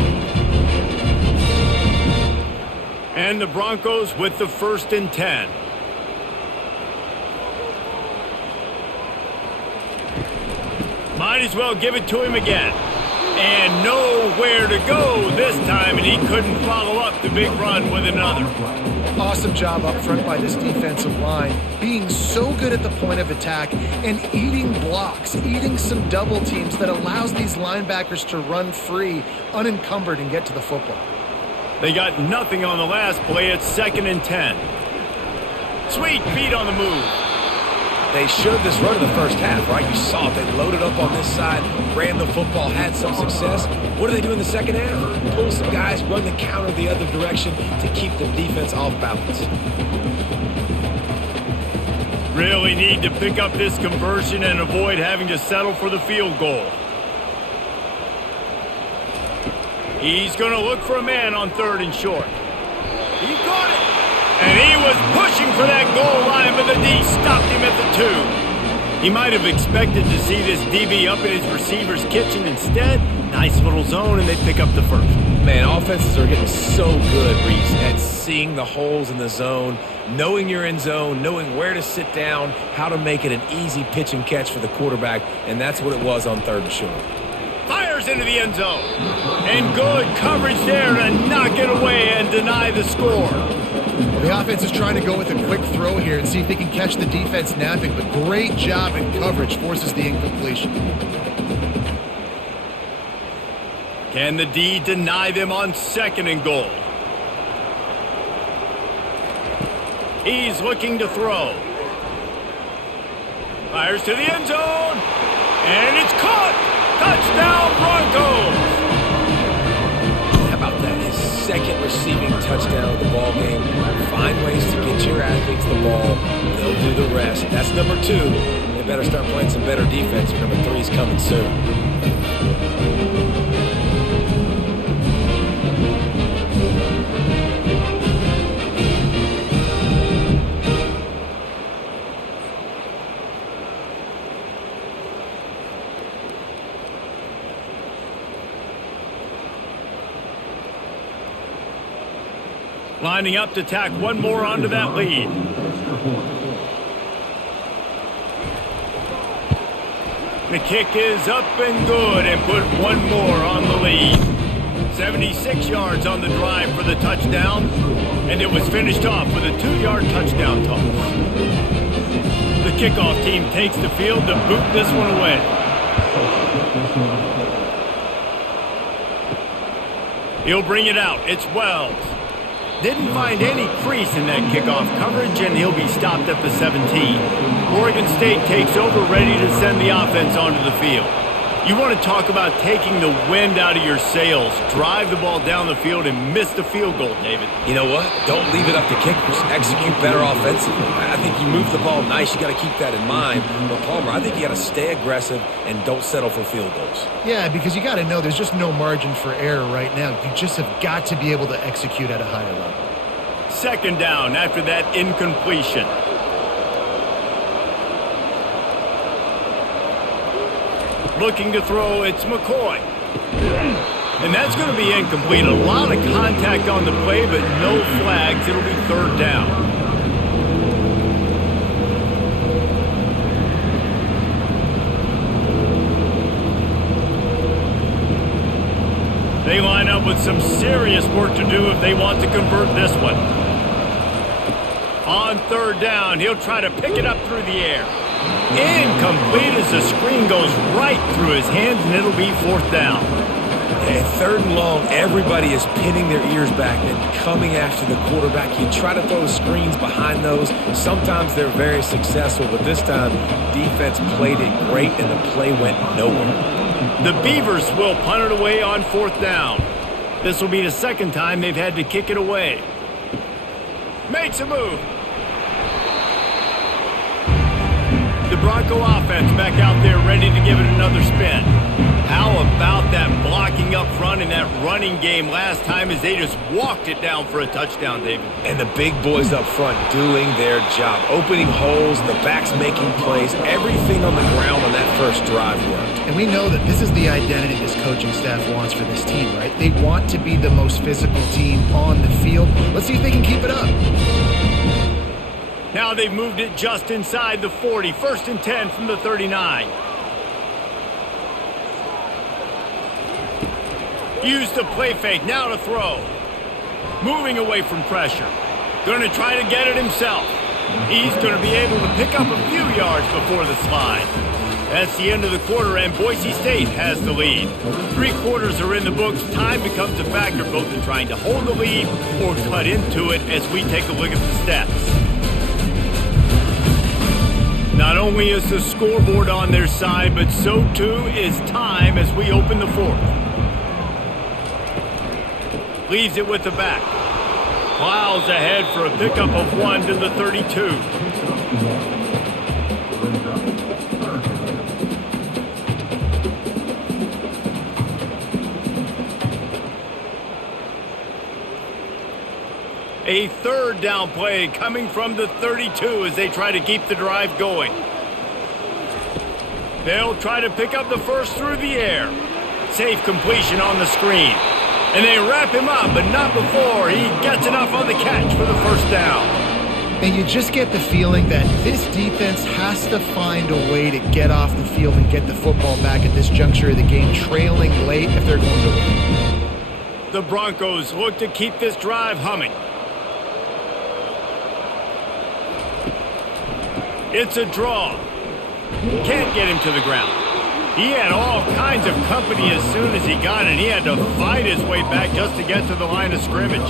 And the Broncos with the 1st and 10. Might as well give it to him again. And nowhere to go this time, and he couldn't follow up the big run with another. Awesome job up front by this defensive line, being so good at the point of attack and eating blocks, eating some double teams that allows these linebackers to run free, unencumbered, and get to the football. They got nothing on the last play. It's 2nd and 10. Sweet feet on the move. They showed this run in the first half, right? You saw it. They loaded up on this side, ran the football, had some success. What do they do in the second half? Pull some guys, run the counter the other direction to keep the defense off balance. Really need to pick up this conversion and avoid having to settle for the field goal. He's going to look for a man on 3rd and short. He got it. And he was pushing for that goal line, but the D stopped him at the 2. He might have expected to see this DB up in his receiver's kitchen. Instead, nice little zone, and they pick up the 1st. Man, offenses are getting so good, Reese, at seeing the holes in the zone, knowing you're in zone, knowing where to sit down, how to make it an easy pitch and catch for the quarterback, and that's what it was on 3rd and short. Fires into the end zone. And good coverage there to knock it away and deny the score. The offense is trying to go with a quick throw here and see if they can catch the defense napping, but great job in coverage forces the incompletion. Can the D deny them on 2nd and goal? He's looking to throw. Fires to the end zone. And it's caught. Touchdown, Broncos. How about that? His 2nd receiving touchdown of the ball game. Find ways to get your athletes the ball. They'll do the rest. That's number 2. They better start playing some better defense. Number 3 is coming soon. Lining up to tack one more onto that lead. The kick is up and good and put one more on the lead. 76 yards on the drive for the touchdown, and it was finished off with a 2-yard touchdown toss. The kickoff team takes the field to boot this one away. He'll bring it out. It's Wells. Didn't find any crease in that kickoff coverage, and he'll be stopped at the 17. Oregon State takes over, ready to send the offense onto the field. You want to talk about taking the wind out of your sails. Drive the ball down the field and miss the field goal, David. You know what? Don't leave it up to kickers. Execute better offensively. I think you move the ball nice. You got to keep that in mind. But Palmer, I think you got to stay aggressive and don't settle for field goals. Yeah, because you got to know there's just no margin for error right now. You just have got to be able to execute at a higher level. 2nd down after that incompletion. Looking to throw, it's McCoy. And that's going to be incomplete. A lot of contact on the play, but no flags. It'll be 3rd down. They line up with some serious work to do if they want to convert this one. On 3rd down, he'll try to pick it up through the air. Incomplete as the screen goes right through his hands, and it'll be 4th down. At third and long, everybody is pinning their ears back and coming after the quarterback. You try to throw screens behind those. Sometimes they're very successful, but this time, defense played it great, and the play went nowhere. The Beavers will punt it away on 4th down. This will be the second time they've had to kick it away. Makes a move. The Bronco offense back out there ready to give it another spin. How about that blocking up front in that running game last time as they just walked it down for a touchdown, David? And the big boys up front doing their job, opening holes, the backs making plays, everything on the ground on that first drive worked. And we know that this is the identity this coaching staff wants for this team, right? They want to be the most physical team on the field. Let's see if they can keep it up. Now they've moved it just inside the 40. 1st and 10 from the 39. Use the play fake, now to throw. Moving away from pressure. Going to try to get it himself. He's going to be able to pick up a few yards before the slide. That's the end of the quarter, and Boise State has the lead. 3 quarters are in the books. Time becomes a factor both in trying to hold the lead or cut into it as we take a look at the stats. Not only is the scoreboard on their side, but so too is time as we open the 4th. Leaves it with the back. Plows ahead for a pickup of 1 to the 32. A 3rd down play coming from the 32 as they try to keep the drive going. They'll try to pick up the first through the air. Safe completion on the screen. And they wrap him up, but not before he gets enough on the catch for the 1st down. And you just get the feeling that this defense has to find a way to get off the field and get the football back at this juncture of the game, trailing late if they're going to win. The Broncos look to keep this drive humming. It's a draw. Can't get him to the ground. He had all kinds of company as soon as he got it. He had to fight his way back just to get to the line of scrimmage.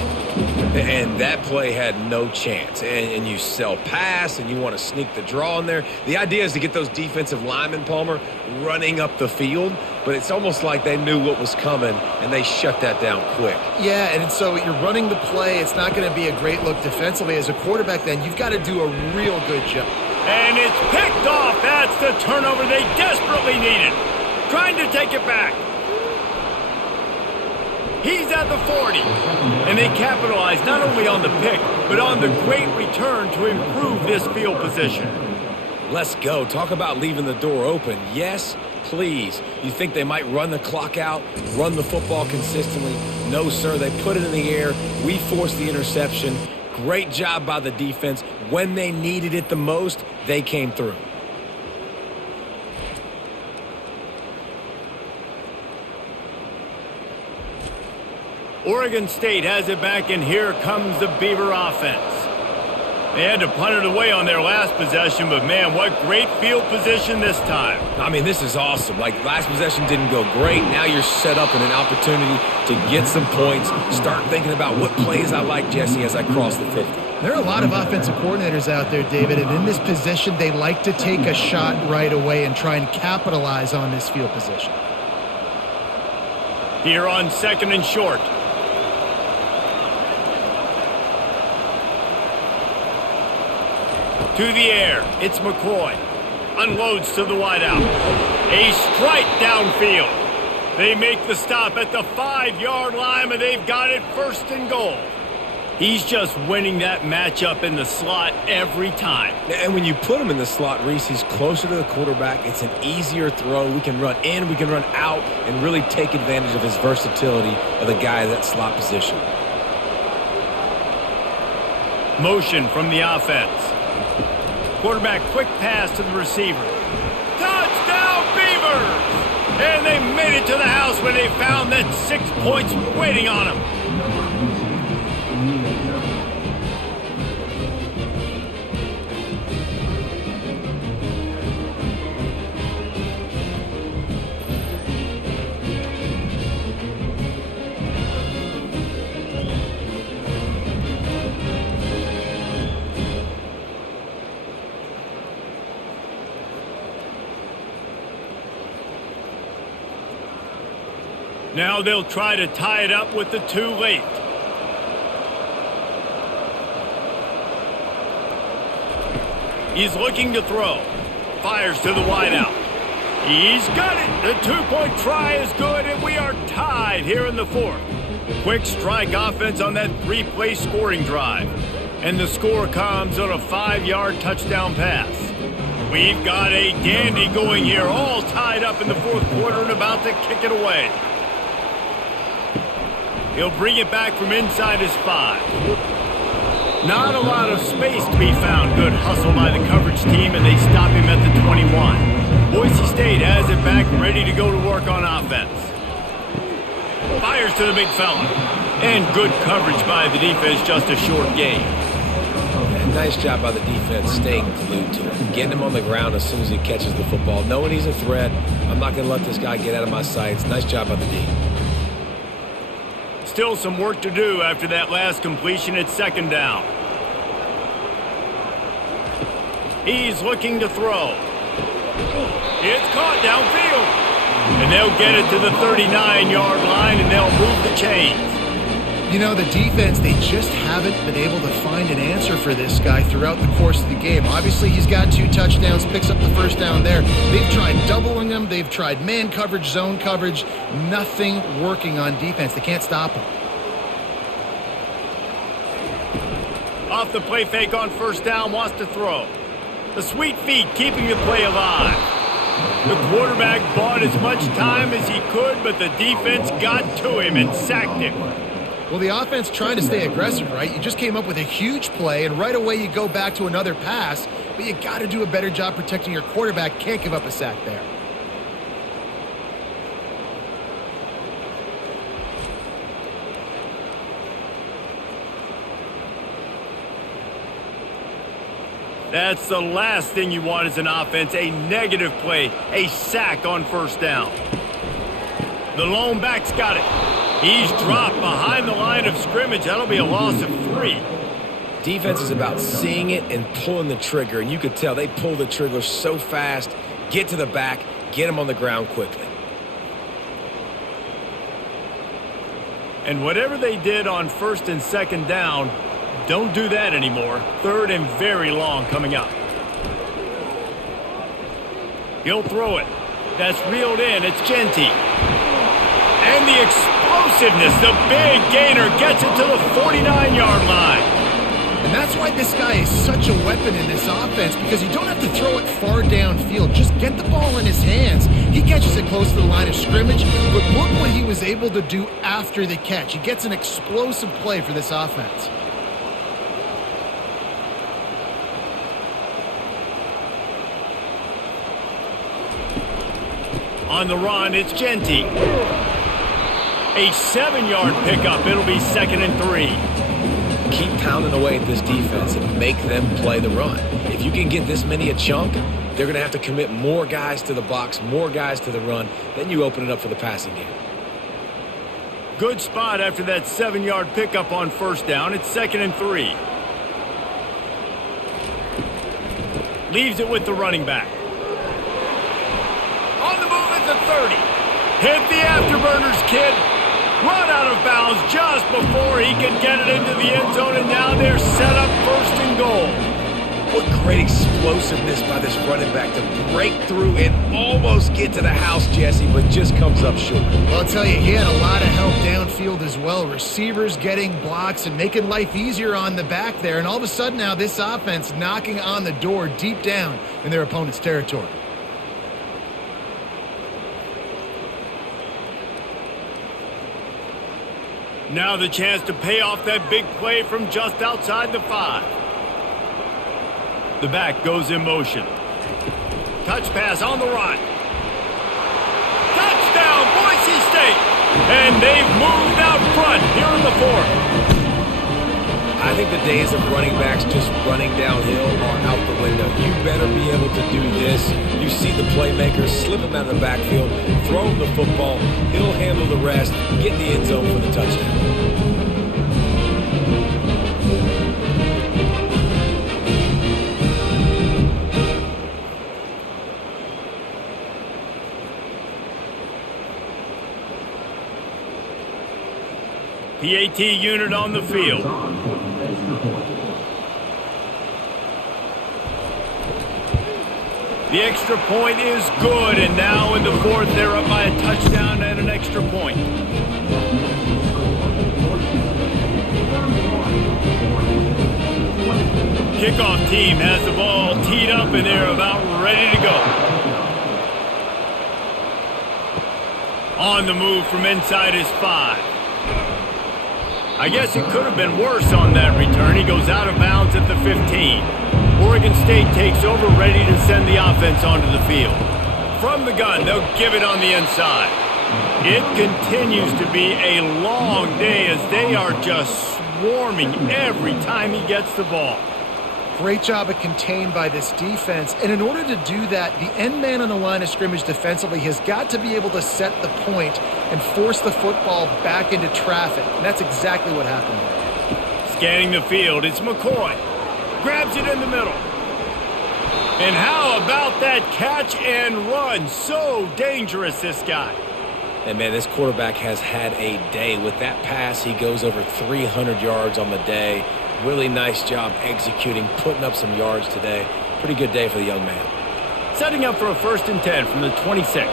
And that play had no chance. And you sell pass, and you want to sneak the draw in there. The idea is to get those defensive linemen, Palmer, running up the field. But it's almost like they knew what was coming, and they shut that down quick. Yeah, and so you're running the play. It's not going to be a great look defensively. As a quarterback, then, you've got to do a real good job. And it's picked off. That's the turnover they desperately needed. Trying to take it back. He's at the 40. And they capitalize not only on the pick, but on the great return to improve this field position. Let's go. Talk about leaving the door open. Yes, please. You think they might run the clock out, run the football consistently? No, sir. They put it in the air. We forced the interception. Great job by the defense. When they needed it the most, they came through. Oregon State has it back, and here comes the Beaver offense. They had to punt it away on their last possession, but man, what great field position this time. I mean, this is awesome. Like, last possession didn't go great. Now you're set up in an opportunity to get some points. Start thinking about what plays I like, Jesse, as I cross the 50. There are a lot of offensive coordinators out there, David, and in this position, they like to take a shot right away and try and capitalize on this field position. Here on 2nd and short. To the air, it's McCoy. Unloads to the wideout. A strike downfield. They make the stop at the 5-yard line, and they've got it 1st and goal. He's just winning that matchup in the slot every time. And when you put him in the slot, Reese, he's closer to the quarterback. It's an easier throw. We can run in, we can run out, and really take advantage of his versatility of the guy in that slot position. Motion from the offense. Quarterback quick pass to the receiver. Touchdown Beavers! And they made it to the house when they found that 6 points waiting on them. Now they'll try to tie it up with the two late. He's looking to throw. Fires to the wideout. He's got it. The two-point try is good, and we are tied here in the fourth. Quick strike offense on that three-play scoring drive. And the score comes on a 5-yard touchdown pass. We've got a dandy going here, all tied up in the fourth quarter and about to kick it away. He'll bring it back from inside his 5. Not a lot of space to be found. Good hustle by the coverage team, and they stop him at the 21. Boise State has it back, ready to go to work on offense. Fires to the big fella. And good coverage by the defense, just a short gain. And nice job by the defense staying glued to him. Getting him on the ground as soon as he catches the football. Knowing he's a threat, I'm not going to let this guy get out of my sights. Nice job by the D. Still some work to do after that last completion at second down. He's looking to throw. It's caught downfield. And they'll get it to the 39-yard line, and they'll move the chains. You know, the defense, they just haven't been able to find an answer for this guy throughout the course of the game. Obviously, he's got 2 touchdowns, picks up the first down there. They've tried doubling him. They've tried man coverage, zone coverage. Nothing working on defense. They can't stop him. Off the play fake on first down, wants to throw. The sweet feet keeping the play alive. The quarterback bought as much time as he could, but the defense got to him and sacked him. Well, the offense trying to stay aggressive, right? You just came up with a huge play, and right away you go back to another pass, but you got to do a better job protecting your quarterback. Can't give up a sack there. That's the last thing you want as an offense, a negative play, a sack on first down. The lone back's got it. He's dropped behind the line of scrimmage. That'll be a loss of 3. Defense is about seeing it and pulling the trigger, and you could tell they pull the trigger so fast, get to the back, get him on the ground quickly. And whatever they did on first and second down, don't do that anymore. Third and very long coming up. He'll throw it. That's reeled in. It's Genty. And the explosiveness, the big gainer gets it to the 49-yard line. And that's why this guy is such a weapon in this offense, because you don't have to throw it far downfield. Just get the ball in his hands. He catches it close to the line of scrimmage, but look what he was able to do after the catch. He gets an explosive play for this offense. On the run, it's Genty. A 7-yard pickup. It'll be 2nd and 3. Keep pounding away at this defense and make them play the run. If you can get this many a chunk, they're going to have to commit more guys to the box, more guys to the run. Then you open it up for the passing game. Good spot after that 7-yard pickup on first down. It's 2nd and 3. Leaves it with the running back. On the move at the 30. Hit the afterburners, kid. Run out of bounds just before he could get it into the end zone, and now they're set up 1st and goal. What great explosiveness by this running back to break through and almost get to the house, Jesse, but just comes up short. Well, I'll tell you, he had a lot of help downfield as well. Receivers getting blocks and making life easier on the back there, and all of a sudden now this offense knocking on the door deep down in their opponent's territory. Now the chance to pay off that big play from just outside the 5. The back goes in motion. Touch pass on the run. Touchdown, Boise State! And they've moved out front here in the 4th. I think the days of running backs just running downhill are out the window. You better be able to do this. You see the playmakers, slip him out of the backfield, throw him the football, he'll handle the rest, get in the end zone for the touchdown. PAT unit on the field. The extra point is good, and now in the fourth, they're up by a touchdown and an extra point. Kickoff team has the ball teed up, and they're about ready to go. On the move from inside his 5. I guess it could have been worse on that return. He goes out of bounds at the 15. Oregon State takes over, ready to send the offense onto the field. From the gun, they'll give it on the inside. It continues to be a long day as they are just swarming every time he gets the ball. Great job of contained by this defense. And in order to do that, the end man on the line of scrimmage defensively has got to be able to set the point and force the football back into traffic. And that's exactly what happened there. Scanning the field, it's McCoy. Grabs it in the middle. And how about that catch and run? So dangerous, this guy. And, man, this quarterback has had a day. With that pass, he goes over 300 yards on the day. Really nice job executing, putting up some yards today. Pretty good day for the young man. Setting up for a 1st and 10 from the 26.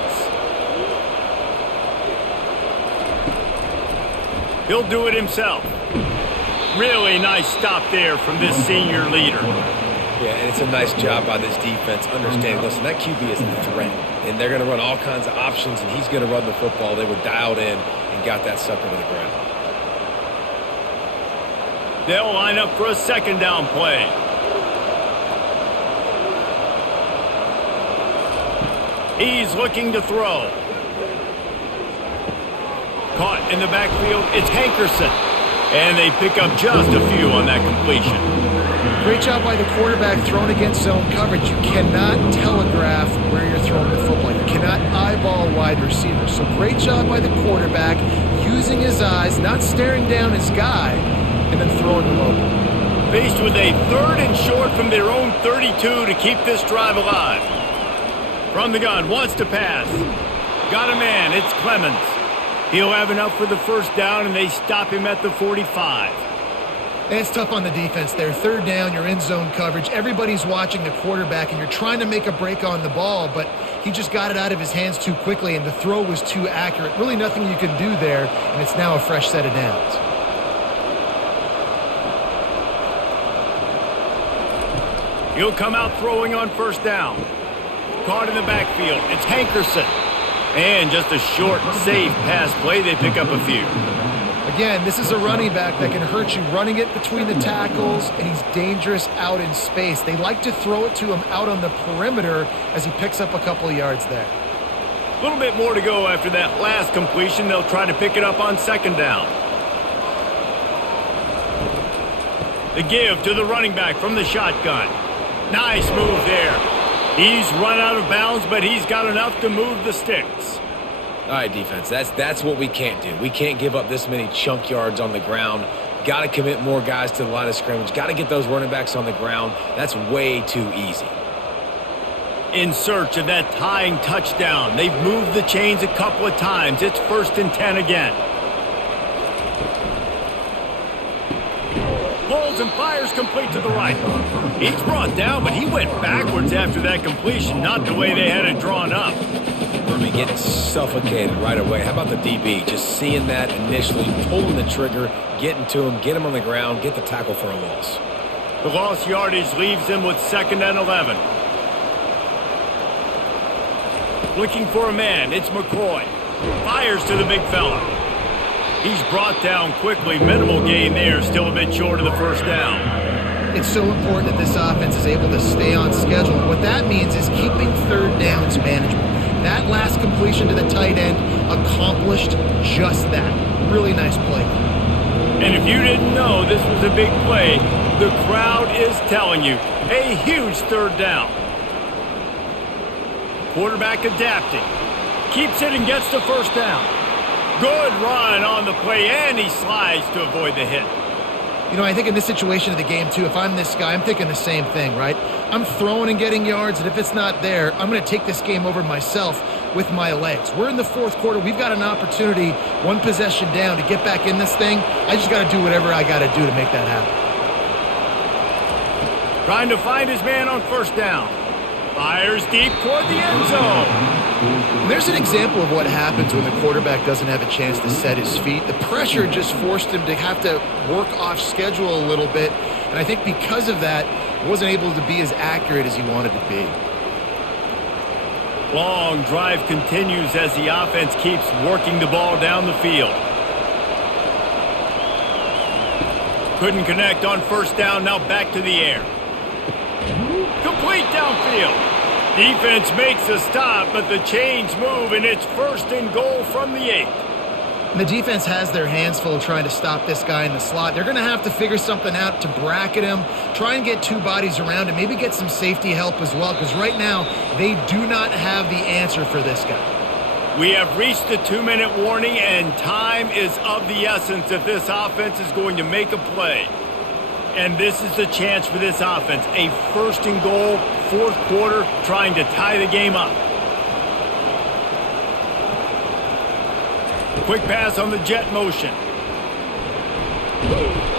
He'll do it himself. Really nice stop there from this senior leader. Yeah, and it's a nice job by this defense understanding, listen, that QB is a threat, and they're going to run all kinds of options, and he's going to run the football. They were dialed in and got that sucker to the ground. They'll line up for a 2nd down play. He's looking to throw. Caught in the backfield, it's Hankerson. And they pick up just a few on that completion. Great job by the quarterback thrown against zone coverage. You cannot telegraph where you're throwing the football. You cannot eyeball a wide receiver. So great job by the quarterback using his eyes, not staring down his guy, and then throwing the open. Faced with a 3rd and short from their own 32 to keep this drive alive. From the gun, wants to pass. Got a man, it's Clemens. He'll have enough for the 1st down, and they stop him at the 45. And it's tough on the defense there. 3rd down, you're in zone coverage. Everybody's watching the quarterback, and you're trying to make a break on the ball, but he just got it out of his hands too quickly, and the throw was too accurate. Really nothing you can do there, and it's now a fresh set of downs. He'll come out throwing on 1st down. Caught in the backfield. It's Hankerson. And just a short, safe pass play. They pick up a few. Again, this is a running back that can hurt you running it between the tackles, and he's dangerous out in space. They like to throw it to him out on the perimeter as he picks up a couple of yards there. A little bit more to go after that last completion. They'll try to pick it up on 2nd down. The give to the running back from the shotgun. Nice move there. He's run out of bounds, but he's got enough to move the sticks. All right, defense, that's what we can't do. We can't give up this many chunk yards on the ground. Got to commit more guys to the line of scrimmage. Got to get those running backs on the ground. That's way too easy. In search of that tying touchdown. They've moved the chains a couple of times. It's 1st and 10 again. Pulls and fires complete to the right. He's brought down, but he went backwards after that completion, not the way they had it drawn up. I mean, getting suffocated right away. How about the DB? Just seeing that initially, pulling the trigger, getting to him, get him on the ground, get the tackle for a loss. The lost yardage leaves them with 2nd and 11. Looking for a man, it's McCoy. Fires to the big fella. He's brought down quickly. Minimal gain there, still a bit short of the 1st down. It's so important that this offense is able to stay on schedule. What that means is keeping 3rd downs manageable. That last completion to the tight end accomplished just that. Really nice play. And if you didn't know this was a big play, the crowd is telling you. A huge 3rd down. Quarterback adapting. Keeps it and gets the 1st down. Good run on the play, and he slides to avoid the hit. You know, I think in this situation of the game, too, if I'm this guy, I'm thinking the same thing, right? I'm throwing and getting yards, and if it's not there, I'm going to take this game over myself. with my legs. We're in the fourth quarter. We've got an opportunity, one possession down, to get back in this thing. I just got to do whatever I got to do to make that happen. Trying to find his man on first down. Fires deep toward the end zone. There's an example of what happens when the quarterback doesn't have a chance to set his feet. The pressure just forced him to have to work off schedule a little bit, and I think because of that, he wasn't able to be as accurate as he wanted to be. Long drive continues as the offense keeps working the ball down the field. Couldn't connect on first down, now back to the air. Complete downfield. Defense makes a stop, but the chains move, and it's first and goal from the 8. And the defense has their hands full trying to stop this guy in the slot. They're going to have to figure something out to bracket him, try and get two bodies around him, maybe get some safety help as well, because right now they do not have the answer for this guy. We have reached the 2-minute warning, and time is of the essence if this offense is going to make a play. And this is the chance for this offense. A first and goal, fourth quarter, trying to tie the game up. Quick pass on the jet motion.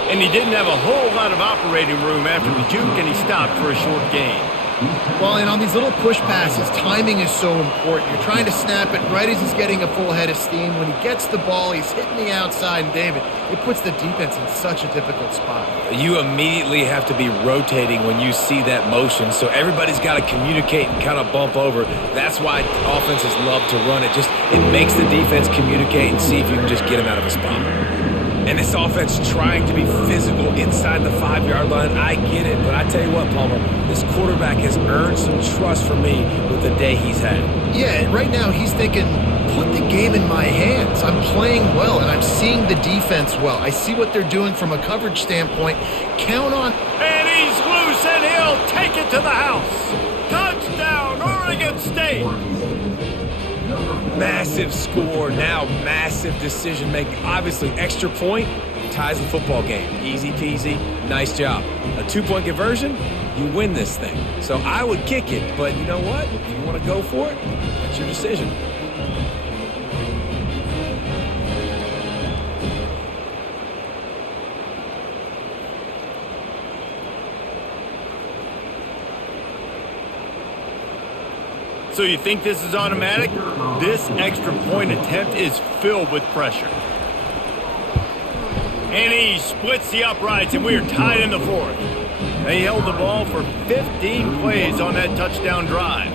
And he didn't have a whole lot of operating room after the juke, and he stopped for a short gain. Well, and on these little push passes, timing is so important. You're trying to snap it right as he's getting a full head of steam. When he gets the ball, he's hitting the outside, and David, it puts the defense in such a difficult spot. You immediately have to be rotating when you see that motion, so everybody's got to communicate and kind of bump over. That's why offenses love to run it. It makes the defense communicate and see if you can just get him out of a spot. And this offense trying to be physical inside the 5-yard line, I get it. But I tell you what, Palmer, this quarterback has earned some trust from me with the day he's had. Yeah, right now he's thinking, put the game in my hands. I'm playing well, and I'm seeing the defense well. I see what they're doing from a coverage standpoint. Count on... And he's loose, and he'll take it to the house. Touchdown, Oregon State. Massive score, now massive decision-making. Obviously, extra point ties the football game. Easy peasy, nice job. A 2-point conversion, you win this thing. So I would kick it, but you know what? If you want to go for it, that's your decision. So you think this is automatic? This extra point attempt is filled with pressure. And he splits the uprights, and we are tied in the fourth. They held the ball for 15 plays on that touchdown drive.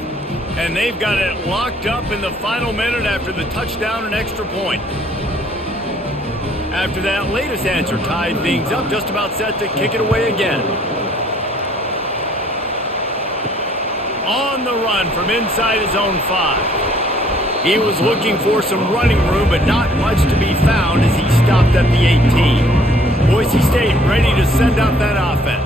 And they've got it locked up in the final minute after the touchdown and extra point. After that latest answer tied things up, just about set to kick it away again. On the run from inside his own 5. He was looking for some running room, but not much to be found as he stopped at the 18. Boise State ready to send out that offense.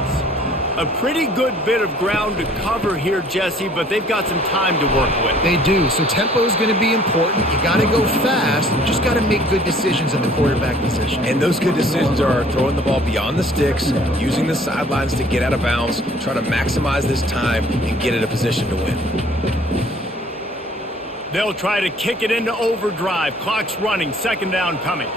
A pretty good bit of ground to cover here, Jesse, but they've got some time to work with. They do, so tempo is going to be important. You got to go fast. You just got to make good decisions in the quarterback position. And those good decisions are throwing the ball beyond the sticks, using the sidelines to get out of bounds, trying to maximize this time and get in a position to win. They'll try to kick it into overdrive. Clock's running, second down coming.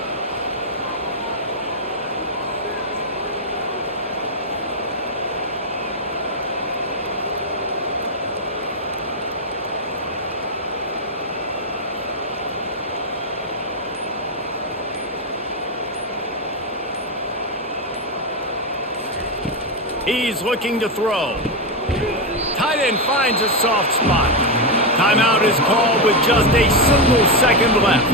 He's looking to throw. Tight end finds a soft spot. Timeout is called with just a single second left.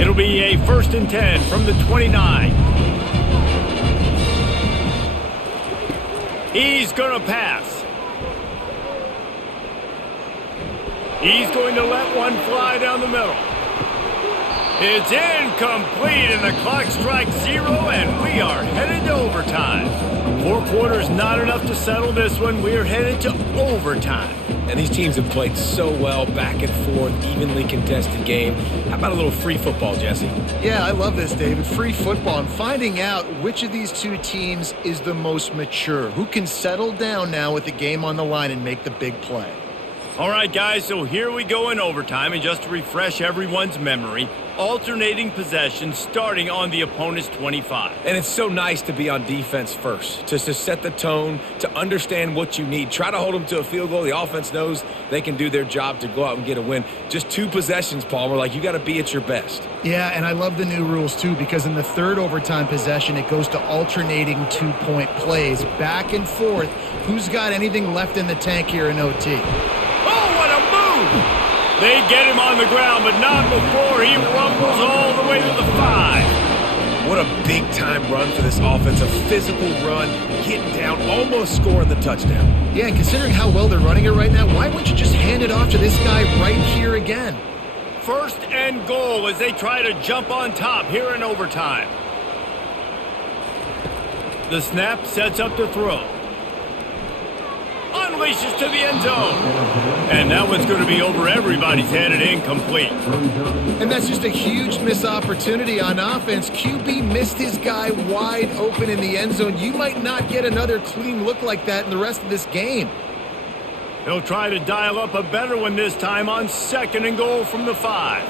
It'll be a 1st and 10 from the 29. He's going to pass. He's going to let one fly down the middle. It's incomplete, and the clock strikes 0, and we are headed to overtime. 4 quarters not enough to settle this one. We are headed to overtime. And these teams have played so well, back and forth, evenly contested game. How about a little free football, Jesse? Yeah, I love this, David. Free football. I'm finding out which of these two teams is the most mature, who can settle down now with the game on the line and make the big play. All right, guys, so here we go in overtime, and just to refresh everyone's memory, alternating possession starting on the opponent's 25. And it's so nice to be on defense first, just to set the tone, to understand what you need. Try to hold them to a field goal. The offense knows they can do their job to go out and get a win. Just 2 possessions, Palmer, like you got to be at your best. Yeah, and I love the new rules, too, because in the third overtime possession, it goes to alternating 2-point plays, back and forth. Who's got anything left in the tank here in OT? They get him on the ground, but not before he rumbles all the way to the 5. What a big-time run for this offense. A physical run, getting down, almost scoring the touchdown. Yeah, and considering how well they're running it right now, why wouldn't you just hand it off to this guy right here again? First and goal as they try to jump on top here in overtime. The snap sets up the throw. Unleashes to the end zone. And that one's going to be over everybody's head and incomplete. And that's just a huge missed opportunity on offense. QB missed his guy wide open in the end zone. You might not get another clean look like that in the rest of this game. He'll try to dial up a better one this time on second and goal from the 5.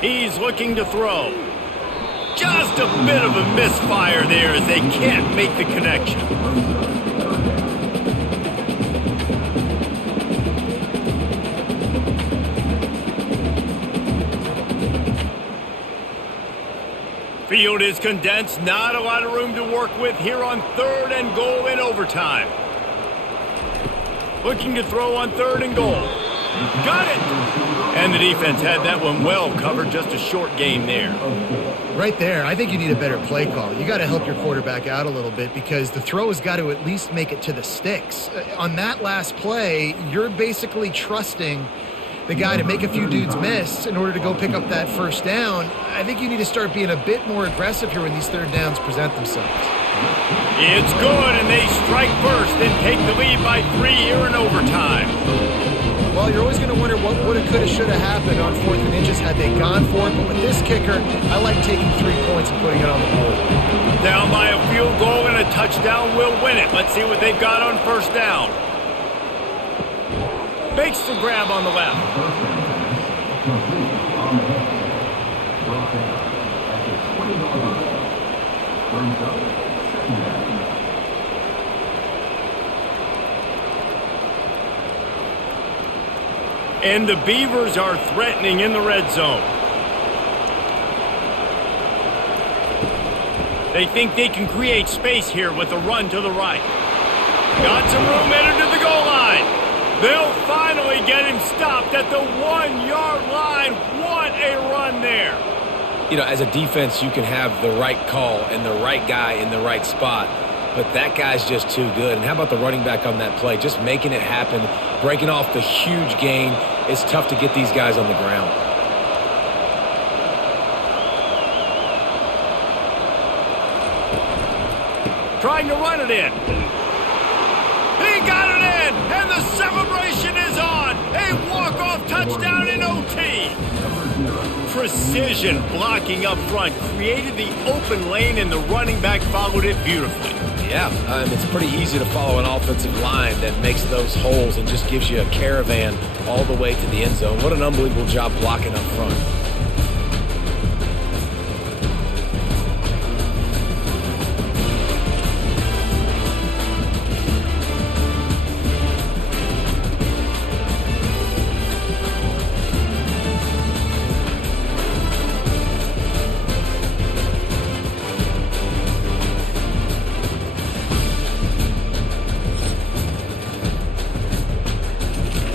He's looking to throw. Just a bit of a misfire there as they can't make the connection. Field is condensed, not a lot of room to work with here on third and goal in overtime. Looking to throw on third and goal. Got it! And the defense had that one well covered, just a short game there. Right there, I think you need a better play call. You got to help your quarterback out a little bit because the throw has got to at least make it to the sticks. On that last play, you're basically trusting the guy to make a few dudes miss in order to go pick up that first down. I think you need to start being a bit more aggressive here when these third downs present themselves. It's good, and they strike first and take the lead by 3 here in overtime. Well, you're always going to wonder what woulda, coulda, shoulda happened on 4th and inches had they gone for it. But with this kicker, I like taking 3 points and putting it on the board. Down by a field goal and a touchdown will win it. Let's see what they've got on first down. Makes the grab on the left. And the Beavers are threatening in the red zone. They think they can create space here with a run to the right. Got some room headed to the goal line. They'll finally get him stopped at the 1-yard line. What a run there. You know, as a defense, you can have the right call and the right guy in the right spot. But that guy's just too good. And how about the running back on that play? Just making it happen, breaking off the huge gain. It's tough to get these guys on the ground. Trying to run it in. He got it in, and the celebration is on. A walk-off touchdown in OT. Precision blocking up front created the open lane, and the running back followed it beautifully. Yeah, it's pretty easy to follow an offensive line that makes those holes and just gives you a caravan all the way to the end zone. What an unbelievable job blocking up front.